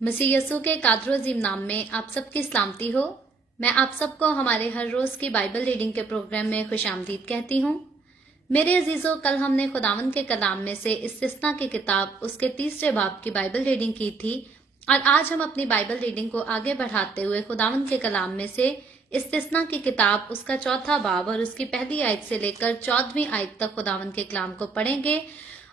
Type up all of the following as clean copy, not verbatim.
मसीह यीशु के कादर अजीम नाम में आप सबकी सलामती हो। मैं आप सबको हमारे हर रोज की बाइबल रीडिंग के प्रोग्राम में खुशामदीद कहती हूँ। मेरे अजीजों, कल हमने खुदावंद के कलाम में से इस्तिस्ना की किताब उसके 3 बाब की बाइबल रीडिंग की थी और आज हम अपनी बाइबल रीडिंग को आगे बढ़ाते हुए खुदावंद के कलाम में से इस्तिस्ना की किताब उसका 4 बाब और उसकी पहली आयत से लेकर 14वीं आयत तक खुदावंद के कलाम को पढ़ेंगे।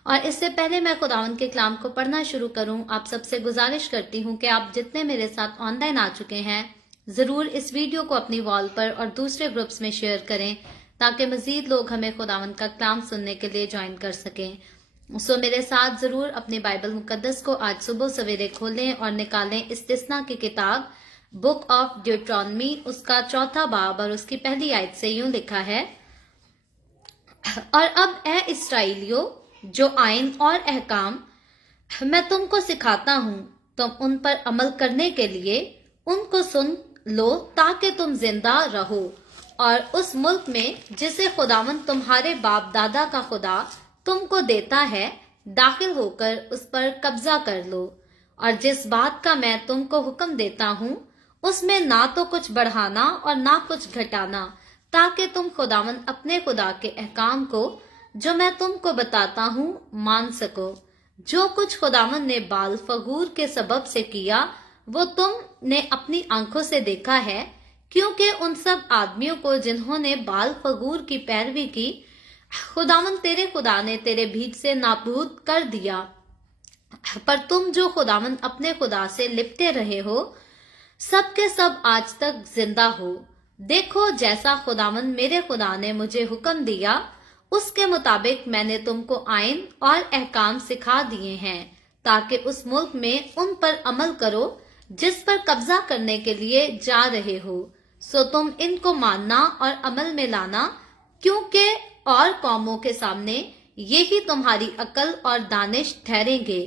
और इससे पहले मैं खुदावंद के कलाम को पढ़ना शुरू करूं, आप सबसे गुजारिश करती हूं कि आप जितने मेरे साथ ऑनलाइन आ चुके हैं जरूर इस वीडियो को अपनी वॉल पर और दूसरे ग्रुप्स में शेयर करें ताकि मजीद लोग हमें खुदावंद का कलाम सुनने के लिए ज्वाइन कर सकें। सो मेरे साथ जरूर अपनी बाइबल मुकद्दस को आज सुबह सवेरे खोलें और निकालें इस्तिस्ना की किताब बुक ऑफ ड्यूट्रॉनमी उसका 4 बाब और उसकी पहली आयत से यूं लिखा है, और अब ए इस्राएलियों, जो आइन और अहकाम मैं तुमको सिखाता हूँ तुम उन पर अमल करने के लिए उनको सुन लो ताकि तुम जिंदा रहो और उस मुल्क में जिसे खुदावंद तुम्हारे बाप दादा का खुदा तुमको देता है दाखिल होकर उस पर कब्जा कर लो। और जिस बात का मैं तुमको हुक्म देता हूँ उसमें ना तो कुछ बढ़ाना और ना कुछ घटाना, ताकि तुम खुदावंद अपने खुदा के अहकाम को जो मैं तुमको बताता हूँ मान सको। जो कुछ खुदावंद ने बाल फगूर के सबब से किया वो तुमने अपनी आंखों से देखा है, क्योंकि उन सब आदमियों को जिन्होंने बाल फगूर की पैरवी की खुदावंद तेरे खुदा ने तेरे बीच से नाबूद कर दिया। पर तुम जो खुदावंद अपने खुदा से लिपटे रहे हो सब के सब आज तक जिंदा हो। देखो, जैसा खुदावंद मेरे खुदा ने मुझे हुक्म दिया उसके मुताबिक मैंने तुमको आइन और अहकाम सिखा दिए हैं ताकि उस मुल्क में उन पर अमल करो जिस पर कब्जा करने के लिए जा रहे हो। सो तुम इनको मानना और अमल में लाना, क्योंकि और कौमों के सामने यही तुम्हारी अकल और दानिश ठहरेंगे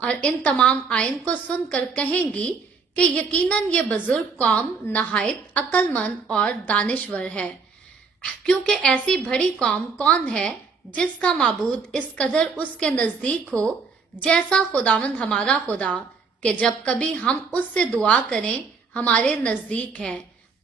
और इन तमाम आइन को सुनकर कहेंगी कि यकीनन ये बुजुर्ग कौम नहायत अक्लमंद और दानिशवर है। क्योंकि ऐसी बड़ी कौम कौन है जिसका माबूद इस कदर उसके नजदीक हो जैसा खुदावंद हमारा खुदा, कि जब कभी हम उससे दुआ करें हमारे नजदीक है।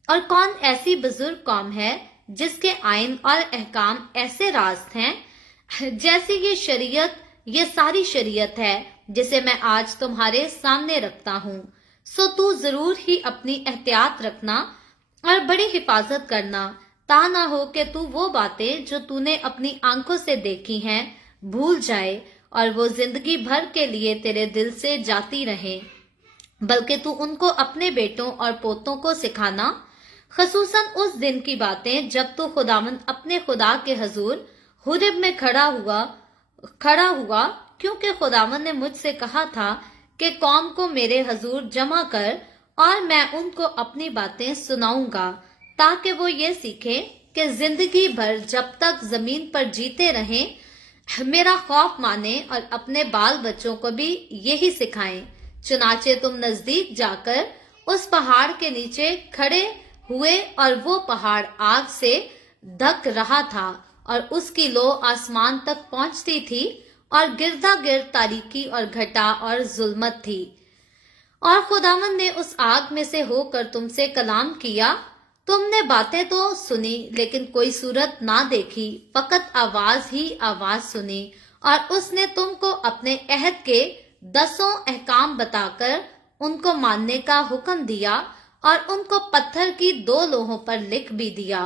और कौन ऐसी बुजुर्ग कौम है जिसके आइन और अहकाम ऐसे रास्त हैं जैसे ये शरीयत, ये सारी शरीयत है जिसे मैं आज तुम्हारे सामने रखता हूँ। सो तू जरूर ही अपनी एहतियात रखना और बड़ी हिफाजत करना, ता ना हो कि तू वो बातें जो तूने अपनी आंखों से देखी हैं भूल जाए और वो जिंदगी भर के लिए तेरे दिल से जाती रहे, बल्कि तू उनको अपने बेटों और पोतों को सिखाना, खसूसन उस दिन की बातें जब तू खुदावंद अपने खुदा के हजूर हुरिब में खड़ा हुआ, क्योंकि खुदावंद ने मुझसे कहा था कि कौम को मेरे हजूर जमा कर और मैं उनको अपनी बातें सुनाऊंगा, ताकि वो ये सीखें कि जिंदगी भर जब तक जमीन पर जीते रहें मेरा खौफ माने और अपने बाल बच्चों को भी यही सिखाएं। चुनाचे तुम नजदीक जाकर उस पहाड़ के नीचे खड़े हुए और वो पहाड़ आग से ढक रहा था और उसकी लो आसमान तक पहुंचती थी और गिरदा गिर्द तारीकी और घटा और जुल्मत थी। और खुदावंद ने उस आग में से होकर तुमसे कलाम किया। तुमने बातें तो सुनी लेकिन कोई सूरत ना देखी, फकत आवाज ही आवाज सुनी। और उसने तुमको अपने अहद के 10 अहकाम बताकर उनको मानने का हुक्म दिया और उनको पत्थर की 2 लोहों पर लिख भी दिया।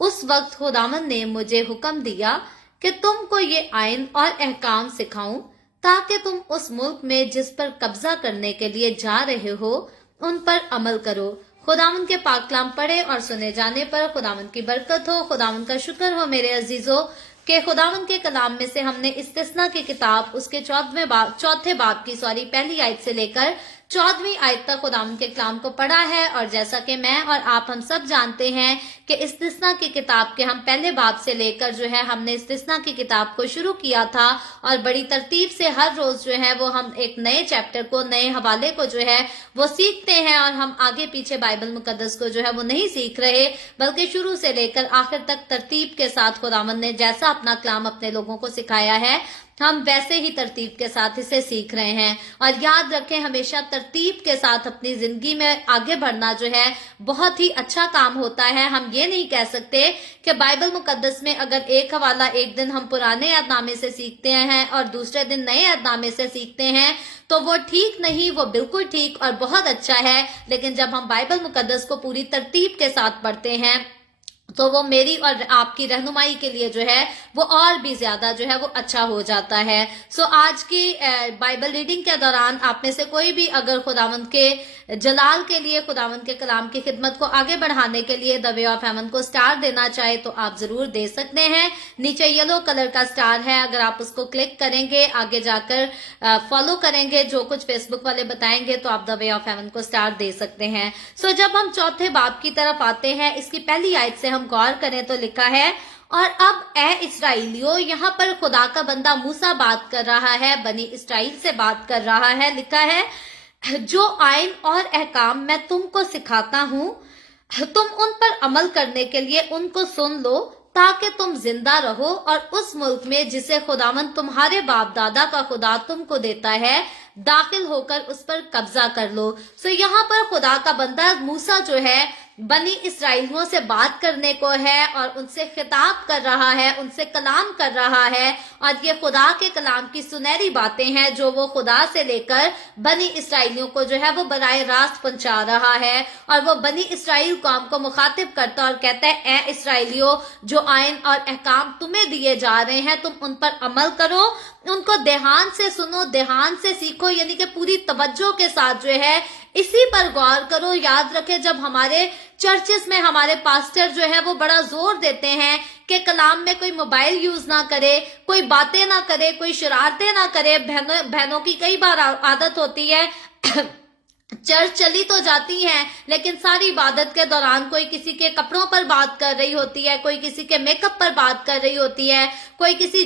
उस वक्त खुदावंद ने मुझे हुक्म दिया कि तुमको ये आइन और अहकाम सिखाऊं ताकि तुम उस मुल्क में जिस पर कब्जा करने के लिए जा रहे हो उन पर अमल करो। खुदावंद के पाक कलाम पढ़े और सुने जाने पर खुदावंद की बरकत हो। खुदावंद का शुक्र हो मेरे अजीजों के खुदावंद के कलाम में से हमने इस्तिस्ना की किताब उसके 4 बाब की पहली आयत से लेकर 14वीं आयत तक खुदावंद के कलाम को पढ़ा है। और जैसा कि मैं और आप हम सब जानते हैं कि इस्तिस्ना की किताब के हम पहले बाब से लेकर जो है हमने इस्तिस्ना की किताब को शुरू किया था और बड़ी तरतीब से हर रोज जो है वो हम एक नए चैप्टर को, नए हवाले को जो है वो सीखते हैं और हम आगे पीछे बाइबल मुकद्दस को जो है वो नहीं सीख रहे, बल्कि शुरू से लेकर आखिर तक तरतीब के साथ खुदावंद ने जैसा अपना कलाम अपने लोगों को सिखाया है हम वैसे ही तरतीब के साथ इसे सीख रहे हैं। और याद रखें, हमेशा तरतीब के साथ अपनी जिंदगी में आगे बढ़ना जो है बहुत ही अच्छा काम होता है। हम ये नहीं कह सकते कि बाइबल मुकद्दस में अगर एक हवाला एक दिन हम पुराने यादनामे से सीखते हैं और दूसरे दिन नए यादनामे से सीखते हैं तो वो ठीक नहीं, वो बिल्कुल ठीक और बहुत अच्छा है। लेकिन जब हम बाइबल मुकद्दस को पूरी तरतीब के साथ पढ़ते हैं तो वो मेरी और आपकी रहनुमाई के लिए जो है वो और भी ज्यादा जो है वो अच्छा हो जाता है। सो आज की बाइबल रीडिंग के दौरान आप में से कोई भी अगर खुदावंद के जलाल के लिए, खुदावंद के कलाम की खिदमत को आगे बढ़ाने के लिए द वे ऑफ हेवन को स्टार देना चाहे तो आप जरूर दे सकते हैं। नीचे येलो कलर का स्टार है, अगर आप उसको क्लिक करेंगे, आगे जाकर फॉलो करेंगे, जो कुछ फेसबुक वाले बताएंगे, तो आप द वे ऑफ हेवन को स्टार दे सकते हैं। सो जब हम चौथे बाब की तरफ आते हैं, इसकी पहली आयत से हम गौर करें तो लिखा है, और अब ए इस्राएलियों, यहाँ पर खुदा का बंदा मूसा बात कर रहा है, बनी इसराइल से बात कर रहा है। लिखा है, जो आइन और अहकाम मैं तुमको सिखाता हूँ, तुम उन पर अमल करने के लिए उनको सुन लो ताकि तुम जिंदा रहो और उस मुल्क में जिसे खुदावंद तुम्हारे बाप दादा का खुदा तुमको देता है दाखिल होकर उस पर कब्जा कर लो। सो यहाँ पर खुदा का बंदा मूसा जो है बनी इसराइलियों से बात करने को है और उनसे खिताब कर रहा है, उनसे कलाम कर रहा है। और ये खुदा के कलाम की सुनहरी बातें हैं जो वो खुदा से लेकर बनी इसराइलियों को जो है वो बराए रास्त पहुंचा रहा है। और वो बनी इसराइल कौम को मुखातिब करता और कहता है, ए इसराइलियों, जो आइन और अहकाम तुम्हें दिए जा रहे हैं तुम उन पर अमल करो, उनको ध्यान से सुनो, ध्यान से सीखो, यानी कि पूरी तवज्जो के साथ जो है इसी पर गौर करो। याद रखें, जब हमारे चर्चेस में हमारे पास्टर जो है वो बड़ा जोर देते हैं कि कलाम में कोई मोबाइल यूज ना करे, कोई बातें ना करे, कोई शरारतें ना करे। बहनों की कई बार आदत होती है चर्च चली तो जाती हैं लेकिन सारी इबादत के दौरान कोई किसी के कपड़ों पर बात कर रही होती है, कोई किसी के मेकअप पर बात कर रही होती है, कोई किसी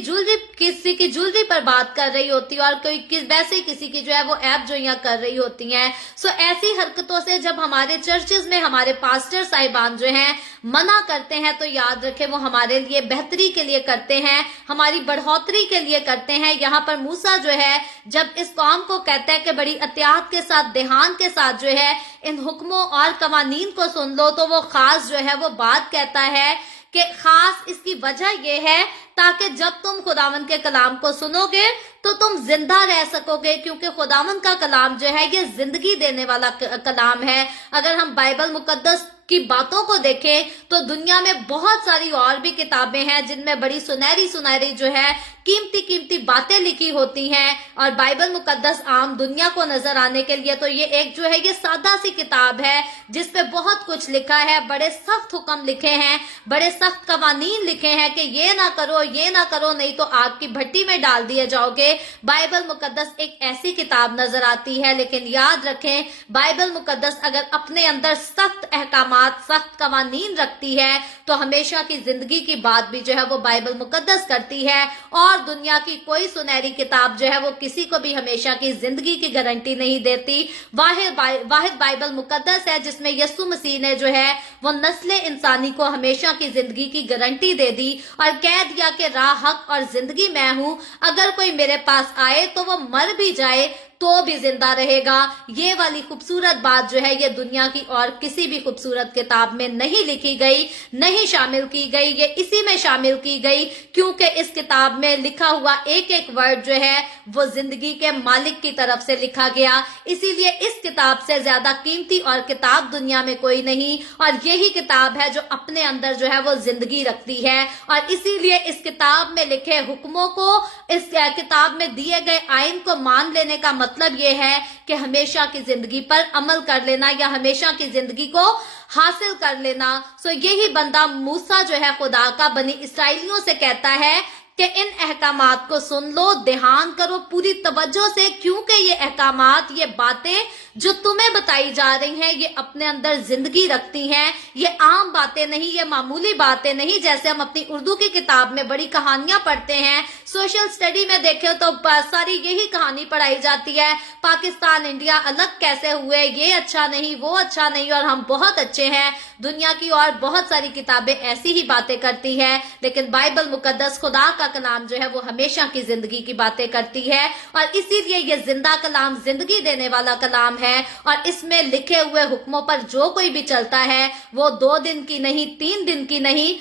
की ज्वेलरी पर बात कर रही होती है और कोई वैसे किसी की जो है वो ऐप जोइयां कर रही होती हैं। सो ऐसी हरकतों से जब हमारे चर्चेज में हमारे पास्टर साहिबान जो हैं मना करते हैं तो याद रखें वो हमारे लिए बेहतरी के लिए करते हैं, हमारी बढ़ोतरी के लिए करते हैं। यहाँ पर मूसा जो है जब इस कौम को कहता है कि बड़ी एहतियात के साथ, ध्यान के साथ जो है इन हुक्मों और कवानीन को सुन लो, तो वो खास जो है वो बात कहता है कि खास इसकी वजह यह है ताकि जब तुम खुदावंद के कलाम को सुनोगे तो तुम जिंदा रह सकोगे, क्योंकि खुदावंद का कलाम जो है ये जिंदगी देने वाला कलाम है। अगर हम बाइबल मुकद्दस की बातों को देखें तो दुनिया में बहुत सारी और भी किताबें हैं जिनमें बड़ी सुनहरी सुनहरी जो है कीमती कीमती बातें लिखी होती हैं। और बाइबल मुकद्दस आम दुनिया को नजर आने के लिए तो ये एक जो है ये सादा सी किताब है जिसपे बहुत कुछ लिखा है, बड़े सख्त हुक्म लिखे हैं, बड़े सख्त कवानीन लिखे हैं कि ये ना करो नहीं तो आग की भट्टी में डाल दिए जाओगे। बाइबल मुकद्दस एक ऐसी किताब नजर आती है, लेकिन याद रखें बाइबल मुकद्दस अगर अपने अंदर सख्त अहकामात, सख्त कवानीन रखती है तो हमेशा की जिंदगी की बात भी जो है वो बाइबल मुकद्दस करती है। और दुनिया की कोई सुनहरी किताब जो है वो किसी को भी हमेशा की जिंदगी की गारंटी नहीं देती। वाहिद बाइबल मुकद्दस है जिसमें यीशु मसीह ने जो है वो नस्ल इंसानी को हमेशा की जिंदगी की गारंटी दे दी और कह दिया कि राह, हक और जिंदगी मैं हूं, अगर कोई मेरे पास आए तो वो मर भी जाए तो भी जिंदा रहेगा। ये वाली खूबसूरत बात जो है ये दुनिया की और किसी भी खूबसूरत किताब में नहीं लिखी गई, नहीं शामिल की गई, ये इसी में शामिल की गई क्योंकि इस किताब में लिखा हुआ एक एक वर्ड जो है वो जिंदगी के मालिक की तरफ से लिखा गया। इसीलिए इस किताब से ज्यादा कीमती और किताब दुनिया में कोई नहीं, और यही किताब है जो अपने अंदर जो है वो जिंदगी रखती है। और इसीलिए इस किताब में लिखे हुक्मों को, इस किताब में दिए गए आइन को मान लेने का मतलब यह है कि हमेशा की जिंदगी पर अमल कर लेना या हमेशा की जिंदगी को हासिल कर लेना। सो यही बंदा मूसा जो है खुदा का बनी इसराइलियों से कहता है कि इन अहकामात को सुन लो, ध्यान करो पूरी तवज्जो से, क्योंकि ये अहकामात, ये बातें जो तुम्हें बताई जा रही हैं ये अपने अंदर जिंदगी रखती हैं। ये आम बातें नहीं, ये मामूली बातें नहीं जैसे हम अपनी उर्दू की किताब में बड़ी कहानियां पढ़ते हैं। सोशल स्टडी में देखें तो सारी यही कहानी पढ़ाई जाती है, पाकिस्तान इंडिया अलग कैसे हुए, ये अच्छा नहीं, वो अच्छा नहीं और हम बहुत अच्छे हैं। दुनिया की और बहुत सारी किताबें ऐसी ही बातें करती हैं, लेकिन बाइबल मुकद्दस खुदा का का कलाम जो है वो हमेशा की जिंदगी की बातें करती है, और इसीलिए ये जिंदा कलाम जिंदगी देने वाला कलाम है। और इसमें लिखे हुए हुक्मों पर जो कोई भी चलता है वो 2 दिन की नहीं, 3 दिन की नहीं,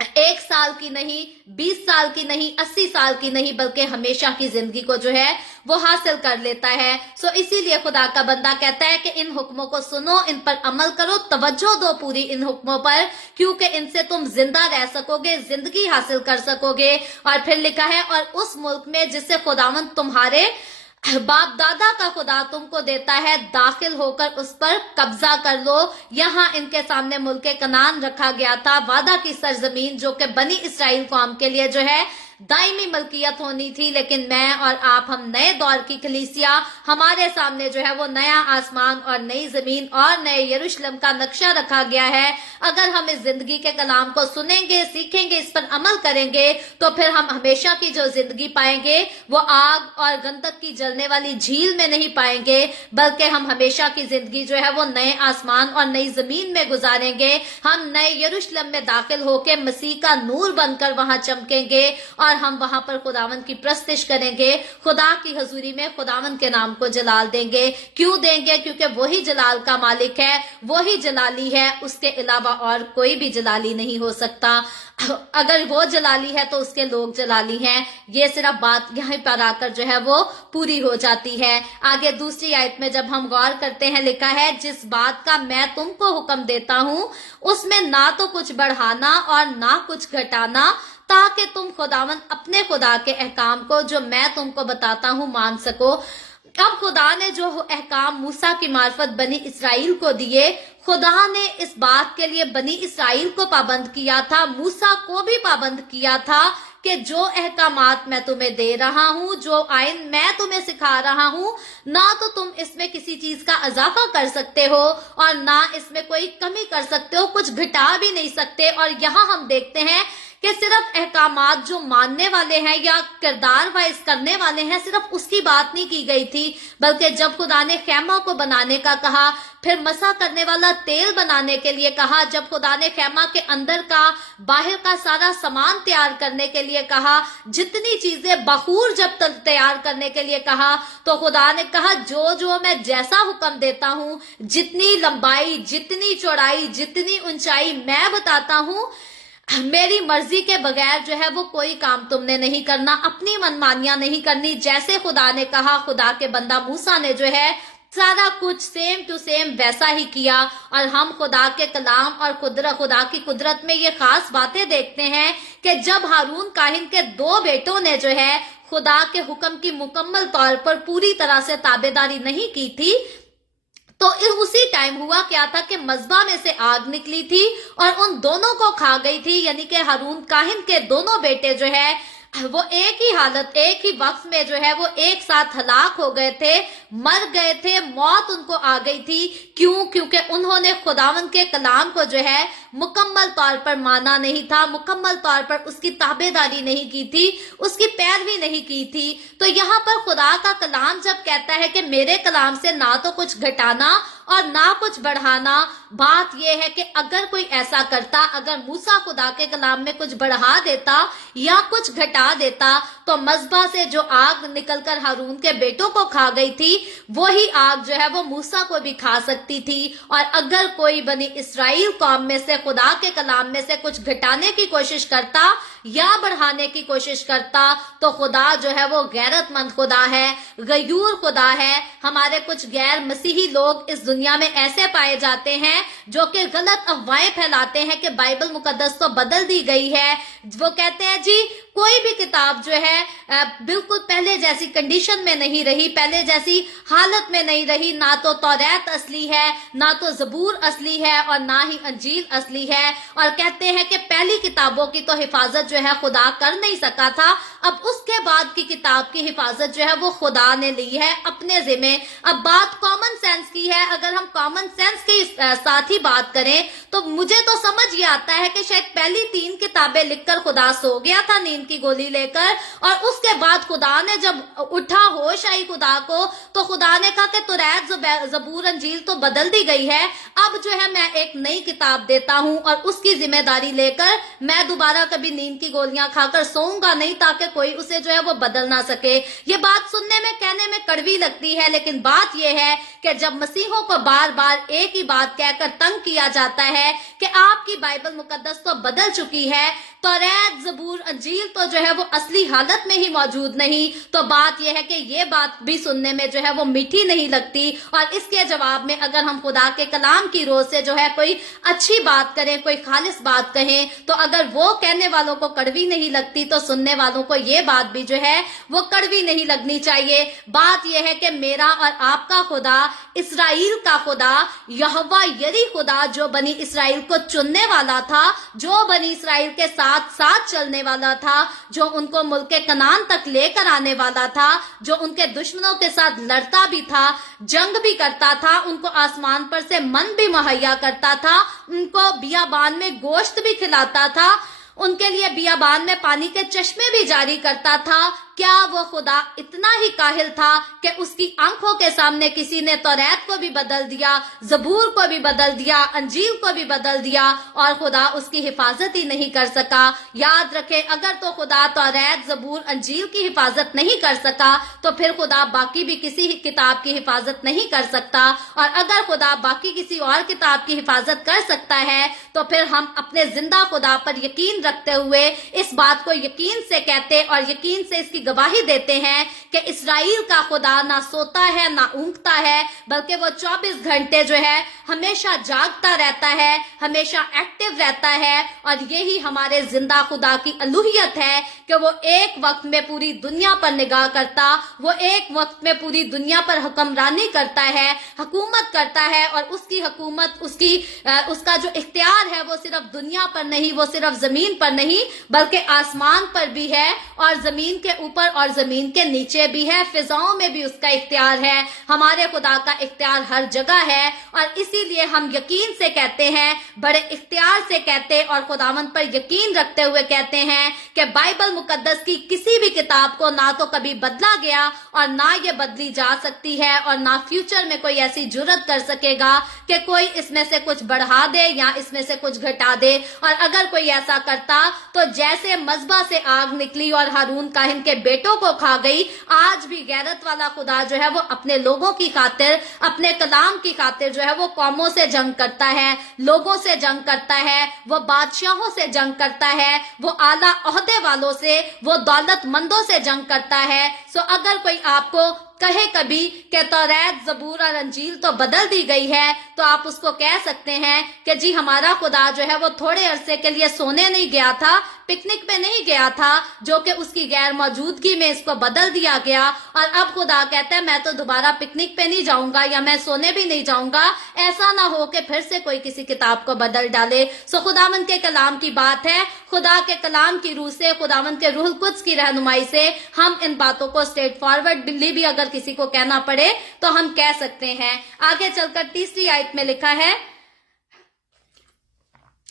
1 साल की नहीं, 20 साल की नहीं, 80 साल की नहीं, बल्कि हमेशा की जिंदगी को जो है वो हासिल कर लेता है। सो इसीलिए खुदा का बंदा कहता है कि इन हुक्मों को सुनो, इन पर अमल करो, तवज्जो दो पूरी इन हुक्मों पर, क्योंकि इनसे तुम जिंदा रह सकोगे, जिंदगी हासिल कर सकोगे। और फिर लिखा है, और उस मुल्क में जिसे खुदावंद तुम्हारे बाप दादा का खुदा तुमको देता है, दाखिल होकर उस पर कब्जा कर लो। यहाँ इनके सामने मुल्क कनान रखा गया था, वादा की सरजमीन, जो कि बनी इसराइल कौम के लिए जो है दायमी मलकियत होनी थी। लेकिन मैं और आप, हम नए दौर की कलीसिया, हमारे सामने जो है वो नया आसमान और नई जमीन और नए यरूशलेम का नक्शा रखा गया है। अगर हम इस जिंदगी के कलाम को सुनेंगे, सीखेंगे, इस पर अमल करेंगे, तो फिर हम हमेशा की जो जिंदगी पाएंगे वो आग और गंधक की जलने वाली झील में नहीं पाएंगे, बल्कि हम हमेशा की जिंदगी जो है वो नए आसमान और नई जमीन में गुजारेंगे। हम नए यरूशलेम में दाखिल होकर मसीह का नूर बनकर वहां चमकेंगे, और हम वहां पर खुदावंद की प्रस्तिश करेंगे, खुदा की हजूरी में खुदावंद के नाम को जलाल देंगे। क्यों देंगे? क्योंकि वही जलाल का मालिक है, वही जलाली है, उसके अलावा और कोई भी जलाली नहीं हो सकता। अगर वो जलाली है तो उसके लोग जलाली हैं। ये सिर्फ बात यहीं पर आकर जो है वो पूरी हो जाती है। आगे दूसरी आयत में जब हम गौर करते हैं, लिखा है, जिस बात का मैं तुमको हुक्म देता हूं उसमें ना तो कुछ बढ़ाना और ना कुछ घटाना, ताकि तुम खुदावंद अपने खुदा के अहकाम को जो मैं तुमको बताता हूं मान सको। अब खुदा ने जो अहकाम मूसा की मार्फत बनी इसराइल को दिए, खुदा ने इस बात के लिए बनी इसराइल को पाबंद किया था, मूसा को भी पाबंद किया था कि जो अहकामात मैं तुम्हें दे रहा हूं, जो आइन मैं तुम्हें सिखा रहा हूं, ना तो तुम इसमें किसी चीज का इजाफा कर सकते हो और ना इसमें कोई कमी कर सकते हो, कुछ घटा भी नहीं सकते। और यहाँ हम देखते हैं कि सिर्फ अहकामात जो मानने वाले हैं या किरदार वाइज करने वाले हैं, सिर्फ उसकी बात नहीं की गई थी, बल्कि जब खुदा ने खैमा को बनाने का कहा, फिर मसा करने वाला तेल बनाने के लिए कहा, जब खुदा ने खैमा के अंदर का बाहर का सारा सामान तैयार करने के लिए कहा, जितनी चीजें बखूर जब तक तैयार करने के लिए कहा, तो खुदा ने कहा जो जो मैं जैसा हुक्म देता हूं, जितनी लंबाई, जितनी चौड़ाई, जितनी ऊंचाई मैं बताता हूं, मेरी मर्जी के बगैर जो है वो कोई काम तुमने नहीं करना, अपनी मनमानियां नहीं करनी। जैसे खुदा ने कहा, खुदा के बंदा मूसा ने जो है सारा कुछ सेम टू सेम वैसा ही किया। और हम खुदा के कलाम और खुदा की कुदरत में ये खास बातें देखते हैं कि जब हारून काहिन के 2 बेटों ने जो है खुदा के हुक्म की मुकम्मल तौर पर पूरी तरह से ताबेदारी नहीं की थी, तो उसी टाइम हुआ क्या था कि मज़बा में से आग निकली थी और उन दोनों को खा गई थी। यानी कि हारून काहिन के दोनों बेटे जो है वो एक ही हालत, एक ही वक्त में जो है वो एक साथ हलाक हो गए थे, मर गए थे, मौत उनको आ गई थी। क्यों? क्योंकि उन्होंने खुदावंद के कलाम को जो है मुकम्मल तौर पर माना नहीं था, मुकम्मल तौर पर उसकी ताबेदारी नहीं की थी, उसकी पैरवी नहीं की थी। तो यहाँ पर खुदा का कलाम जब कहता है कि मेरे कलाम से ना तो कुछ घटाना और ना कुछ बढ़ाना, बात यह है कि अगर कोई ऐसा करता, अगर मूसा खुदा के कलाम में कुछ बढ़ा देता या कुछ घटा देता, तो मज़बा से जो आग निकलकर हारून के बेटों को खा गई थी, वही आग जो है वो मूसा को भी खा सकती थी। और अगर कोई बनी इसराइल कौम में से खुदा के कलाम में से कुछ घटाने की कोशिश करता या बढ़ाने की कोशिश करता, तो खुदा जो है वो गैरतमंद खुदा है, गयूर खुदा है। हमारे कुछ गैर मसीही लोग इस दुनिया में ऐसे पाए जाते हैं जो कि गलत अफवाहें फैलाते हैं कि बाइबल मुकद्दस तो बदल दी गई है। वो कहते हैं जी कोई भी किताब जो है बिल्कुल पहले जैसी कंडीशन में नहीं रही, पहले जैसी हालत में नहीं रही। ना तो तौरात असली है, ना तो ज़बूर असली है, और ना ही अंजील असली है। और कहते हैं कि पहली किताबों की तो हिफाजत जो है खुदा कर नहीं सका था, अब उसके बाद की किताब की हिफाजत जो है वो खुदा ने ली है अपने जिम्मे। अब बात कॉमन सेंस की है। अगर हम कॉमन सेंस के साथ ही बात करें तो मुझे तो समझ ये आता है कि शायद पहली 3 किताबें लिखकर खुदा सो गया था नींद की गोली लेकर, और उसके बाद खुदा ने जब उठा, होश आई खुदा को, तो खुदा ने कहा कि तौरात, ज़बूर, अंजील तो बदल दी गई है, अब जो है मैं एक नई किताब देता हूं और उसकी जिम्मेदारी लेकर मैं दोबारा कभी नींद की गोलियां खाकर सोऊंगा नहीं, ताकि कोई उसे जो है वो बदल ना सके। ये बात सुनने में, कहने में कड़वी लगती है, लेकिन बात यह है कि जब मसीहों को बार बार एक ही बात कहकर तंग किया जाता है कि आपकी बाइबल मुकद्दस तो बदल चुकी है, तौरात, ज़बूर, अंजील तो जो है वो असली हालत में ही मौजूद नहीं, तो बात यह है कि ये बात भी सुनने में जो है वो मीठी नहीं लगती। और इसके जवाब में अगर हम खुदा के कलाम की रोज से जो है कोई अच्छी बात करें, कोई खालिस बात कहें, तो अगर वो कहने वालों को कड़वी नहीं लगती, तो सुनने वालों को ये बात भी जो है वो कड़वी नहीं लगनी चाहिए। बात यह है कि मेरा और आपका खुदा, इसराइल का खुदा, यहोवा यरी खुदा, जो बनी इसराइल को चुनने वाला था, जो बनी इसराइल के साथ साथ चलने वाला था, जो उनको मुल्क कनान तक लेकर आने वाला था, जो उनके दुश्मनों के साथ लड़ता भी था, जंग भी करता था, उनको आसमान पर से मन भी मुहैया करता था, उनको बियाबान में गोश्त भी खिलाता था, उनके लिए बियाबान में पानी के चश्मे भी जारी करता था। क्या वो खुदा इतना ही काहिल था कि उसकी आंखों के सामने किसी ने तौरात को भी बदल दिया, ज़बूर को भी बदल दिया, अंजील को भी बदल दिया, और खुदा उसकी हिफाजत ही नहीं कर सका? याद रखें, अगर तो खुदा तौरात, ज़बूर, अंजील की हिफाजत नहीं कर सका, तो फिर खुदा बाकी भी किसी किताब की हिफाजत नहीं कर सकता। और अगर खुदा बाकी किसी और किताब की हिफाजत कर सकता है, तो फिर हम अपने जिंदा खुदा पर यकीन रखते हुए इस बात को यकीन से कहते और यकीन से इसकी गवाही देते हैं कि इसराइल का खुदा ना सोता है ना ऊँगता है, बल्कि वो 24 घंटे जो है हमेशा जागता रहता है, हमेशा एक्टिव रहता है। और यही हमारे जिंदा खुदा की अलूहियत है कि वो एक वक्त में पूरी दुनिया पर निगाह करता, वो एक वक्त में पूरी दुनिया पर हुक्मरानी करता है, हुकूमत करता है, और उसकी हुकूमत, उसका जो इख्तियार है वो सिर्फ दुनिया पर नहीं, वो सिर्फ जमीन पर नहीं, बल्कि आसमान पर भी है, और जमीन के ऊपर और जमीन के नीचे भी है, फिजाओं में भी उसका इख्तियार है। हमारे खुदा का इख्तियार हर जगह है, और इसीलिए हम यकीन से कहते हैं, बड़े इख्तियार से कहते और खुदावंद पर यकीन रखते हुए कहते हैं कि बाइबल मुकद्दस की किसी भी किताब को ना तो कभी बदला गया और ना ये बदली जा सकती है, और ना फ्यूचर में कोई ऐसी जुर्रत कर सकेगा कि कोई इसमें से कुछ बढ़ा दे या इसमें से कुछ घटा दे। और अगर कोई ऐसा करता, तो जैसे मज़बा से आग निकली और हारून काहिन के बेटों को खा गई, आज भी गैरत वाला खुदा जो है वो अपने लोगों की खातिर, अपने कलाम की खातिर जो है वो कौमों से जंग करता है, लोगों से जंग करता है, वो बादशाहों से जंग करता है, वो आला ओहदे वालों से, वो दौलतमंदों से जंग करता है। सो अगर कोई आपको कहे कभी कि तौरात, ज़बूर और अंजील तो बदल दी गई है, तो आप उसको कह सकते हैं कि जी हमारा खुदा जो है वो थोड़े अरसे के लिए सोने नहीं गया था, पिकनिक पे नहीं गया था, जो कि उसकी गैर मौजूदगी में इसको बदल दिया गया, और अब खुदा कहता है मैं तो दोबारा पिकनिक पे नहीं जाऊंगा या मैं सोने भी नहीं जाऊंगा। ऐसा ना हो कि फिर से कोई किसी किताब को बदल डाले। सो खुदावंद के कलाम की बात है, खुदा के कलाम की रूह से, खुदावंद के रूहुल कुद्स की रहनुमाई से हम इन बातों को स्ट्रेट फॉरवर्डली भी अगर किसी को कहना पड़े तो हम कह सकते हैं। आगे चलकर तीसरी आयत में लिखा है,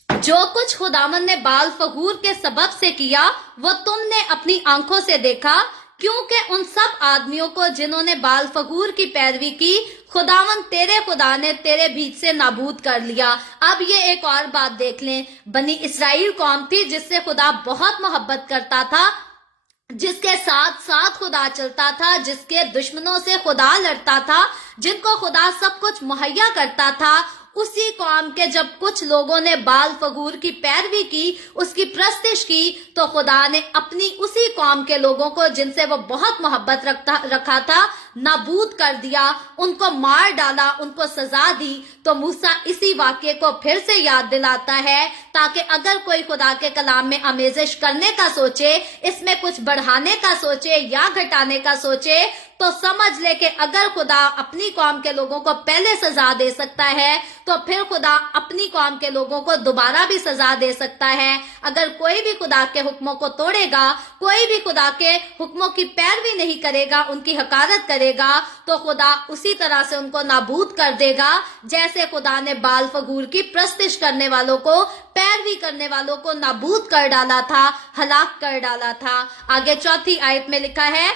जो कुछ खुदावंद ने बाल फगूर के सबब से किया वो तुमने अपनी आंखों से देखा, क्योंकि उन सब आदमियों को जिन्होंने बाल फगूर की पैरवी की, खुदावंद तेरे खुदा ने तेरे बीच से नाबूद कर लिया। अब ये एक और बात देख लें, बनी इसराइल कौम थी जिससे खुदा बहुत मोहब्बत करता था, जिसके साथ साथ खुदा चलता था, जिसके दुश्मनों से खुदा लड़ता था, जिनको खुदा सब कुछ मुहैया करता था। उसी कौम के जब कुछ लोगों ने बाल फगूर की पैरवी की, उसकी प्रस्तिश की, तो खुदा ने अपनी उसी कौम के लोगों को जिनसे वो बहुत मोहब्बत रखा था नाबूद कर दिया, उनको मार डाला, उनको सजा दी। तो मूसा इसी वाक्य को फिर से याद दिलाता है, ताकि अगर कोई खुदा के कलाम में आमेजिश करने का सोचे, इसमें कुछ बढ़ाने का सोचे या घटाने का सोचे, तो समझ ले कि अगर खुदा अपनी कौम के लोगों को पहले सजा दे सकता है, तो फिर खुदा अपनी कौम के लोगों को दोबारा भी सजा दे सकता है। अगर कोई भी खुदा के हुक्मों को तोड़ेगा, कोई भी खुदा के हुक्मों की पैरवी नहीं करेगा, उनकी हकारत करेगा, کرے گا تو خدا اسی طرح سے ان کو نابود کر دے گا جیسے خدا نے بال فغور کی پرستش کرنے والوں کو، پیروی کرنے والوں کو نابود کر ڈالا تھا، ہلاک کر ڈالا تھا۔ آگے چوتھی آیت میں لکھا ہے،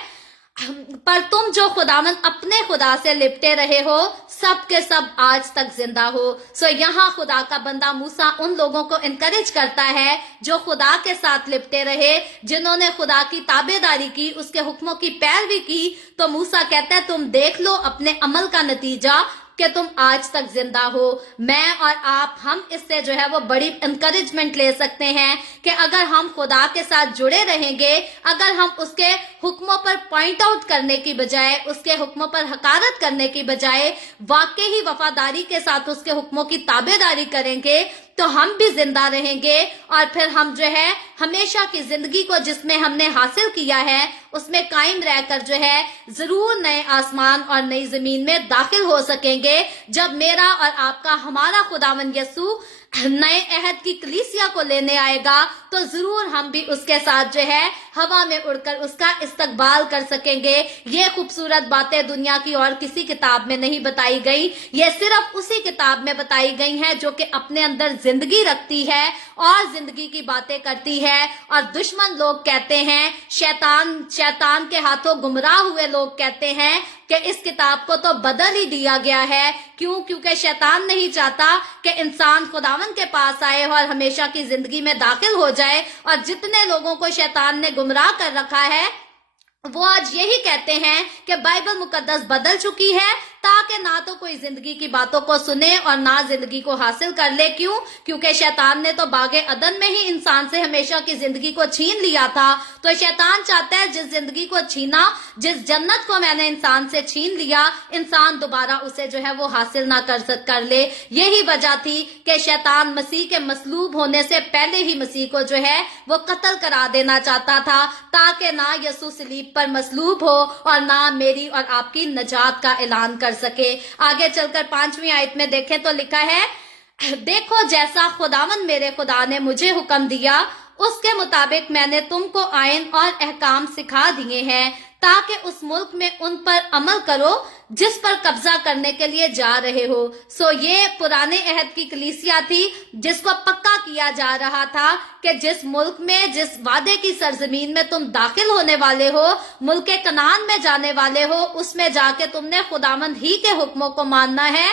پر تم جو خداوند اپنے خدا سے لپٹے رہے ہو سب کے سب آج تک زندہ ہو۔ یہاں خدا کا بندہ موسیٰ ان لوگوں کو انکریج کرتا ہے جو خدا کے ساتھ لپٹے رہے، جنہوں نے خدا کی تابعداری کی، اس کے حکموں کی پیروی کی۔ تو موسیٰ کہتا ہے تم دیکھ لو اپنے عمل کا نتیجہ کہ تم آج تک زندہ ہو۔ میں اور آپ، ہم اس سے جو ہے وہ بڑی انکریجمنٹ لے سکتے ہیں کہ اگر ہم خدا کے ساتھ جڑے رہیں گے، اگر ہم اس کے حکموں پر پوائنٹ آؤٹ کرنے کی بجائے، اس کے حکموں پر حقارت کرنے کی بجائے واقعی وفاداری کے ساتھ اس کے حکموں کی تابعداری کریں گے تو ہم بھی زندہ رہیں گے، اور پھر ہم جو ہے ہمیشہ کی زندگی کو جس میں ہم نے حاصل کیا ہے اس میں قائم رہ کر جو ہے ضرور نئے آسمان اور نئی زمین میں داخل ہو سکیں گے، جب میرا اور آپ کا ہمارا خداوند یسوع نئے عہد کی کلیسیا کو لینے آئے گا تو ضرور ہم بھی اس کے ساتھ جو ہے ہوا میں اڑ کر اس کا استقبال کر سکیں گے۔ یہ خوبصورت باتیں دنیا کی اور کسی کتاب میں نہیں بتائی گئی، یہ صرف اسی کتاب میں بتائی گئی ہیں جو کہ اپنے اندر زندگی رکھتی ہے اور زندگی کی باتیں کرتی ہے۔ اور دشمن لوگ کہتے ہیں، شیطان کے ہاتھوں گمراہ ہوئے لوگ کہتے ہیں کہ اس کتاب کو تو بدل ہی دیا گیا ہے۔ کیونکہ شیطان نہیں چاہتا کہ انسان خداوند کے پاس آئے اور ہمیشہ کی زندگی میں داخل ہو جائے، اور جتنے لوگوں کو شیطان نے گمراہ کر رکھا ہے وہ آج یہی کہتے ہیں کہ بائبل مقدس بدل چکی ہے تاکہ نہ تو کوئی زندگی کی باتوں کو سنے اور نہ زندگی کو حاصل کر لے۔ کیونکہ شیطان نے تو باغ عدن میں ہی انسان سے ہمیشہ کی زندگی کو چھین لیا تھا، تو شیطان چاہتا ہے جس زندگی کو چھینا، جس جنت کو میں نے انسان سے چھین لیا، انسان دوبارہ اسے جو ہے وہ حاصل نہ کر لے۔ یہی وجہ تھی کہ شیطان مسیح کے مصلوب ہونے سے پہلے ہی مسیح کو جو ہے وہ قتل کرا دینا چاہتا تھا، تاکہ نہ یسوع صلیب پر مصلوب ہو اور نہ میری اور آپ کی نجات کا اعلان کر سکے۔ آگے چل کر 5ویں آیت میں دیکھیں تو لکھا ہے، دیکھو جیسا خداوند میرے خدا نے مجھے حکم دیا اس کے مطابق میں نے تم کو آئین اور احکام سکھا دیے ہیں تاکہ اس ملک میں ان پر عمل کرو جس پر قبضہ کرنے کے لیے جا رہے ہو۔ یہ پرانے عہد کی کلیسیا تھی جس کو پکا کیا جا رہا تھا کہ جس ملک میں، جس وعدے کی سرزمین میں تم داخل ہونے والے ہو، ملک کنعان میں جانے والے ہو، اس میں جا کے تم نے خداوند ہی کے حکموں کو ماننا ہے،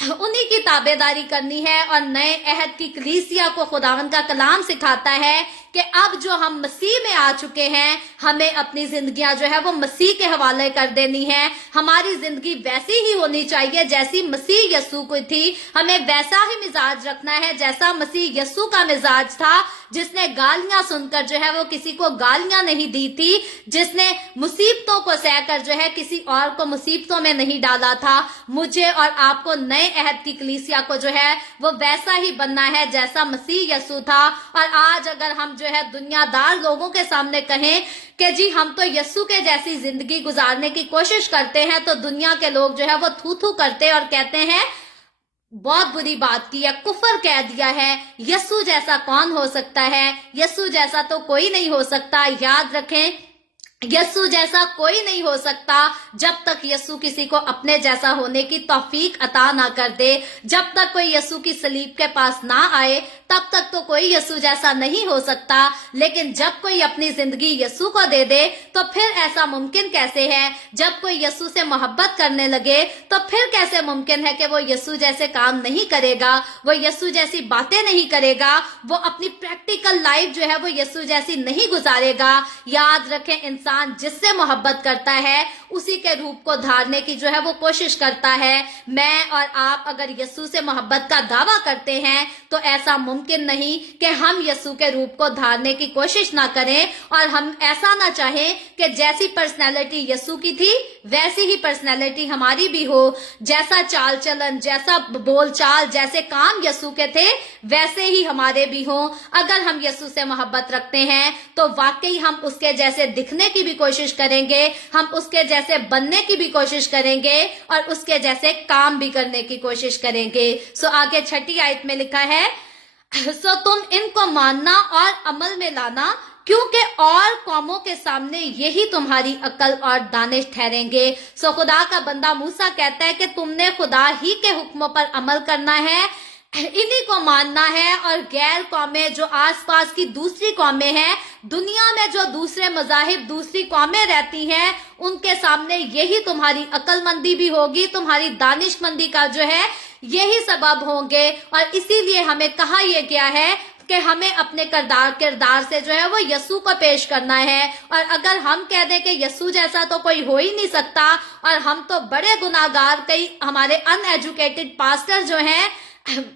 انہی کی تابعداری کرنی ہے۔ اور نئے عہد کی کلیسیا کو خداوند کا کلام سکھاتا ہے کہ اب جو ہم مسیح میں آ چکے ہیں، ہمیں اپنی زندگیاں جو ہے وہ مسیح کے حوالے کر دینی ہے۔ ہماری زندگی ویسی ہی ہونی چاہیے جیسی مسیح یسوع کو تھی، ہمیں ویسا ہی مزاج رکھنا ہے جیسا مسیح یسوع کا مزاج تھا، جس نے گالیاں سن کر جو ہے وہ کسی کو گالیاں نہیں دی تھی، جس نے مصیبتوں کو سہ کر جو ہے کسی اور کو مصیبتوں میں نہیں ڈالا تھا۔ مجھے اور آپ کو نئے عہد کی کلیسیا کو جو ہے وہ ویسا ہی بننا ہے جیسا مسیح یسوع تھا۔ اور آج اگر ہم جو ہے دنیا دار لوگوں کے سامنے کہیں کہ جی ہم تو یسوع کے جیسی زندگی گزارنے کی کوشش کرتے ہیں، تو دنیا کے لوگ جو ہے وہ تھو تھو کرتے اور کہتے ہیں بہت بری بات کی ہے، کفر کہہ دیا ہے، یسوع جیسا کون ہو سکتا ہے، یسوع جیسا تو کوئی نہیں ہو سکتا۔ یاد رکھیں، یسوع جیسا کوئی نہیں ہو سکتا جب تک یسوع کسی کو اپنے جیسا ہونے کی توفیق عطا نہ کر دے۔ جب تک کوئی یسوع کی صلیب کے پاس نہ آئے تب تک تو کوئی یسوع جیسا نہیں ہو سکتا، لیکن جب کوئی اپنی زندگی یسوع کو دے دے تو پھر ایسا ممکن کیسے ہے؟ جب کوئی یسوع سے محبت کرنے لگے تو پھر کیسے ممکن ہے کہ وہ یسوع جیسے کام نہیں کرے گا، وہ یسوع جیسی باتیں نہیں کرے گا، وہ اپنی پریکٹیکل لائف جو ہے وہ یسوع جیسی نہیں گزارے گا۔ یاد رکھیں، انسان جس سے محبت کرتا ہے اسی کے روپ کو دھارنے کی جو ہے وہ کوشش کرتا ہے۔ میں اور آپ اگر یسوع سے محبت کا دعویٰ کرتے ہیں تو ایسا ممکن نہیں کہ ہم یسوع کے روپ کو دھارنے کی کوشش نہ کریں، اور ہم ایسا نہ چاہیں کہ جیسی پرسنالٹی یسوع کی تھی ویسی ہی پرسنالٹی ہماری بھی ہو، جیسا چال چلن، جیسا بول چال، جیسے کام یسوع کے تھے ویسے ہی ہمارے بھی ہوں۔ اگر ہم یسوع سے محبت رکھتے ہیں تو واقعی ہم اس کے جیسے دکھنے کی بھی کوشش کریں گے، ہم اس کے جیسے بننے کی بھی کوشش کریں گے، اور اس کے جیسے کام بھی کرنے کی کوشش کریں گے۔ آگے 6 آیت میں لکھا ہے، تم ان کو ماننا اور عمل میں لانا क्योंकि और कौमों के सामने यही तुम्हारी अकल और दानिश ठहरेंगे। सो खुदा का बंदा मूसा कहता है कि तुमने खुदा ही के हुक्मों पर अमल करना है, इन्हीं को मानना है, और गैर कौमें जो आसपास की दूसरी कौमें हैं, दुनिया में जो दूसरे मजाहिब दूसरी कौमें रहती हैं, उनके सामने यही तुम्हारी अक्लमंदी भी होगी, तुम्हारी दानिशमंदी का जो है यही सबब होंगे। और इसीलिए हमें कहा यह गया है कि हमें अपने किरदार से जो है वो यस्सू को पेश करना है। और अगर हम कह दें कि यस्सू जैसा तो कोई हो ही नहीं सकता, और हम तो बड़े गुनाहगार, कई हमारे अनएजुकेटेड पास्टर जो हैं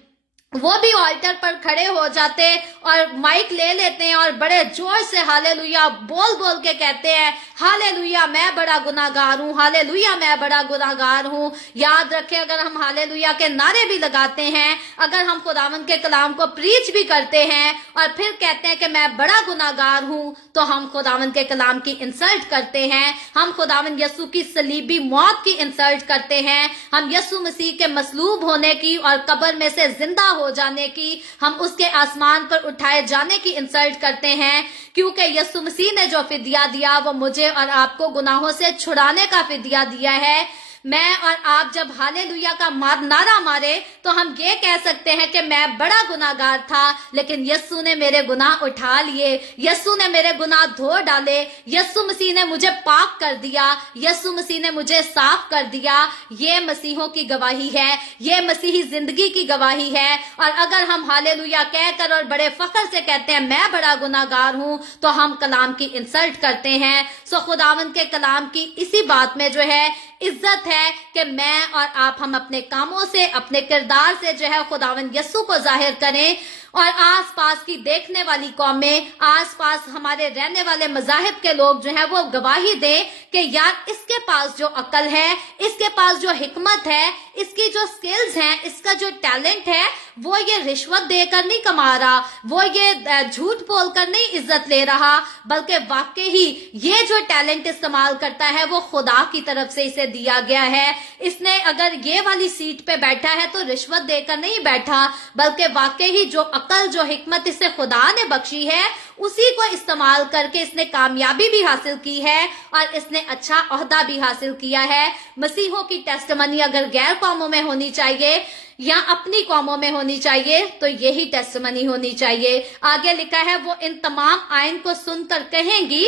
वो भी ऑल्टर पर खड़े हो जाते और माइक ले लेते हैं और बड़े जोर से हालेलुया बोल बोल के कहते हैं, हालेलुया मैं बड़ा गुनाहगार हूँ, हालेलुया मैं बड़ा गुनाहगार हूँ। याद रखें, अगर हम हालेलुया के नारे भी लगाते हैं, अगर हम खुदावंद के कलाम को प्रीच भी करते हैं और फिर कहते हैं कि मैं बड़ा गुनाहगार हूँ, तो हम खुदावंद के कलाम की इंसल्ट करते हैं, हम खुदावंद यस्सू की सलीबी मौत की इंसल्ट करते हैं, हम यस्सू मसीह के मसलूब होने की और कब्र में से जिंदा हो जाने की, हम उसके आसमान पर उठाए जाने की इंसल्ट करते हैं। क्योंकि यीशु मसीह ने जो फिदिया दिया वो मुझे और आपको गुनाहों से छुड़ाने का फिदिया दिया है। मैं और आप जब हालेलुया का नारा मारे तो हम ये कह सकते हैं कि मैं बड़ा गुनाहगार था, लेकिन यस्सू ने मेरे गुनाह उठा लिए, यस्सू ने मेरे गुनाह धो डाले, यस्सू मसीह ने मुझे पाक कर दिया, यस्सू मसीह ने मुझे साफ कर दिया। ये मसीहों की गवाही है, ये मसीही जिंदगी की गवाही है। और अगर हम हालेलुया कहकर और बड़े फख्र से कहते हैं मैं बड़ा गुनाहगार हूं, तो हम कलाम की इंसल्ट करते हैं। सो खुदावंद के कलाम की इसी बात में जो है इज्जत है कि मैं और आप हम अपने कामों से, अपने किरदार से जो है खुदावंद यस्सू को जाहिर करें, और आस पास की देखने वाली कौमें, आस पास हमारे रहने वाले मजाहिब के लोग जो है वो गवाही दें कि यार इसके पास जो अकल है, इसके पास जो हिकमत है, इसकी जो स्किल्स हैं, इसका जो टैलेंट है, वो ये रिश्वत देकर नहीं कमा रहा, वो ये झूठ बोलकर नहीं इज्जत ले रहा, बल्कि वाकई ही ये जो टैलेंट इस्तेमाल करता है वो खुदा की तरफ से इसे दिया गया है। इसने अगर ये वाली सीट पे बैठा है तो रिश्वत देकर नहीं बैठा, बल्कि वाकई ही जो अकल, जो हिकमत इसे खुदा ने बख्शी है, उसी को इस्तेमाल करके इसने कामयाबी भी हासिल की है और इसने अच्छा ओहदा भी हासिल किया है। मसीहों की टेस्टमनी अगर गैर कौमों में होनी चाहिए या अपनी कौमों में होनी चाहिए तो यही टेस्टमनी होनी चाहिए। आगे लिखा है, वो इन तमाम आयन को सुनकर कहेंगी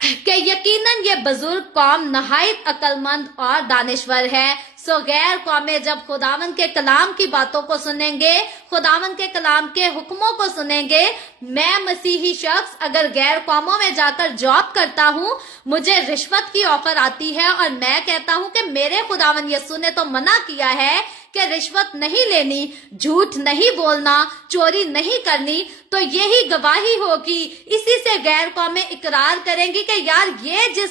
कि यकीनन ये बुजुर्ग कौम नहायत अक्लमंद और दानिश्वर है। सो गैर कौमें जब खुदावंद के कलाम की बातों को सुनेंगे, खुदावंद के कलाम के हुक्मों को सुनेंगे, मैं मसीही शख्स अगर गैर कौमों में जाकर जॉब करता हूँ, मुझे रिश्वत की ऑफर आती है और मैं कहता हूँ कि मेरे खुदावंद यस्सू ने तो मना किया है कि रिश्वत नहीं लेनी, झूठ नहीं बोलना, चोरी नहीं करनी, तो यही गवाही होगी। इसी से गैर कौमें इकरार करेंगी कि यार ये जिस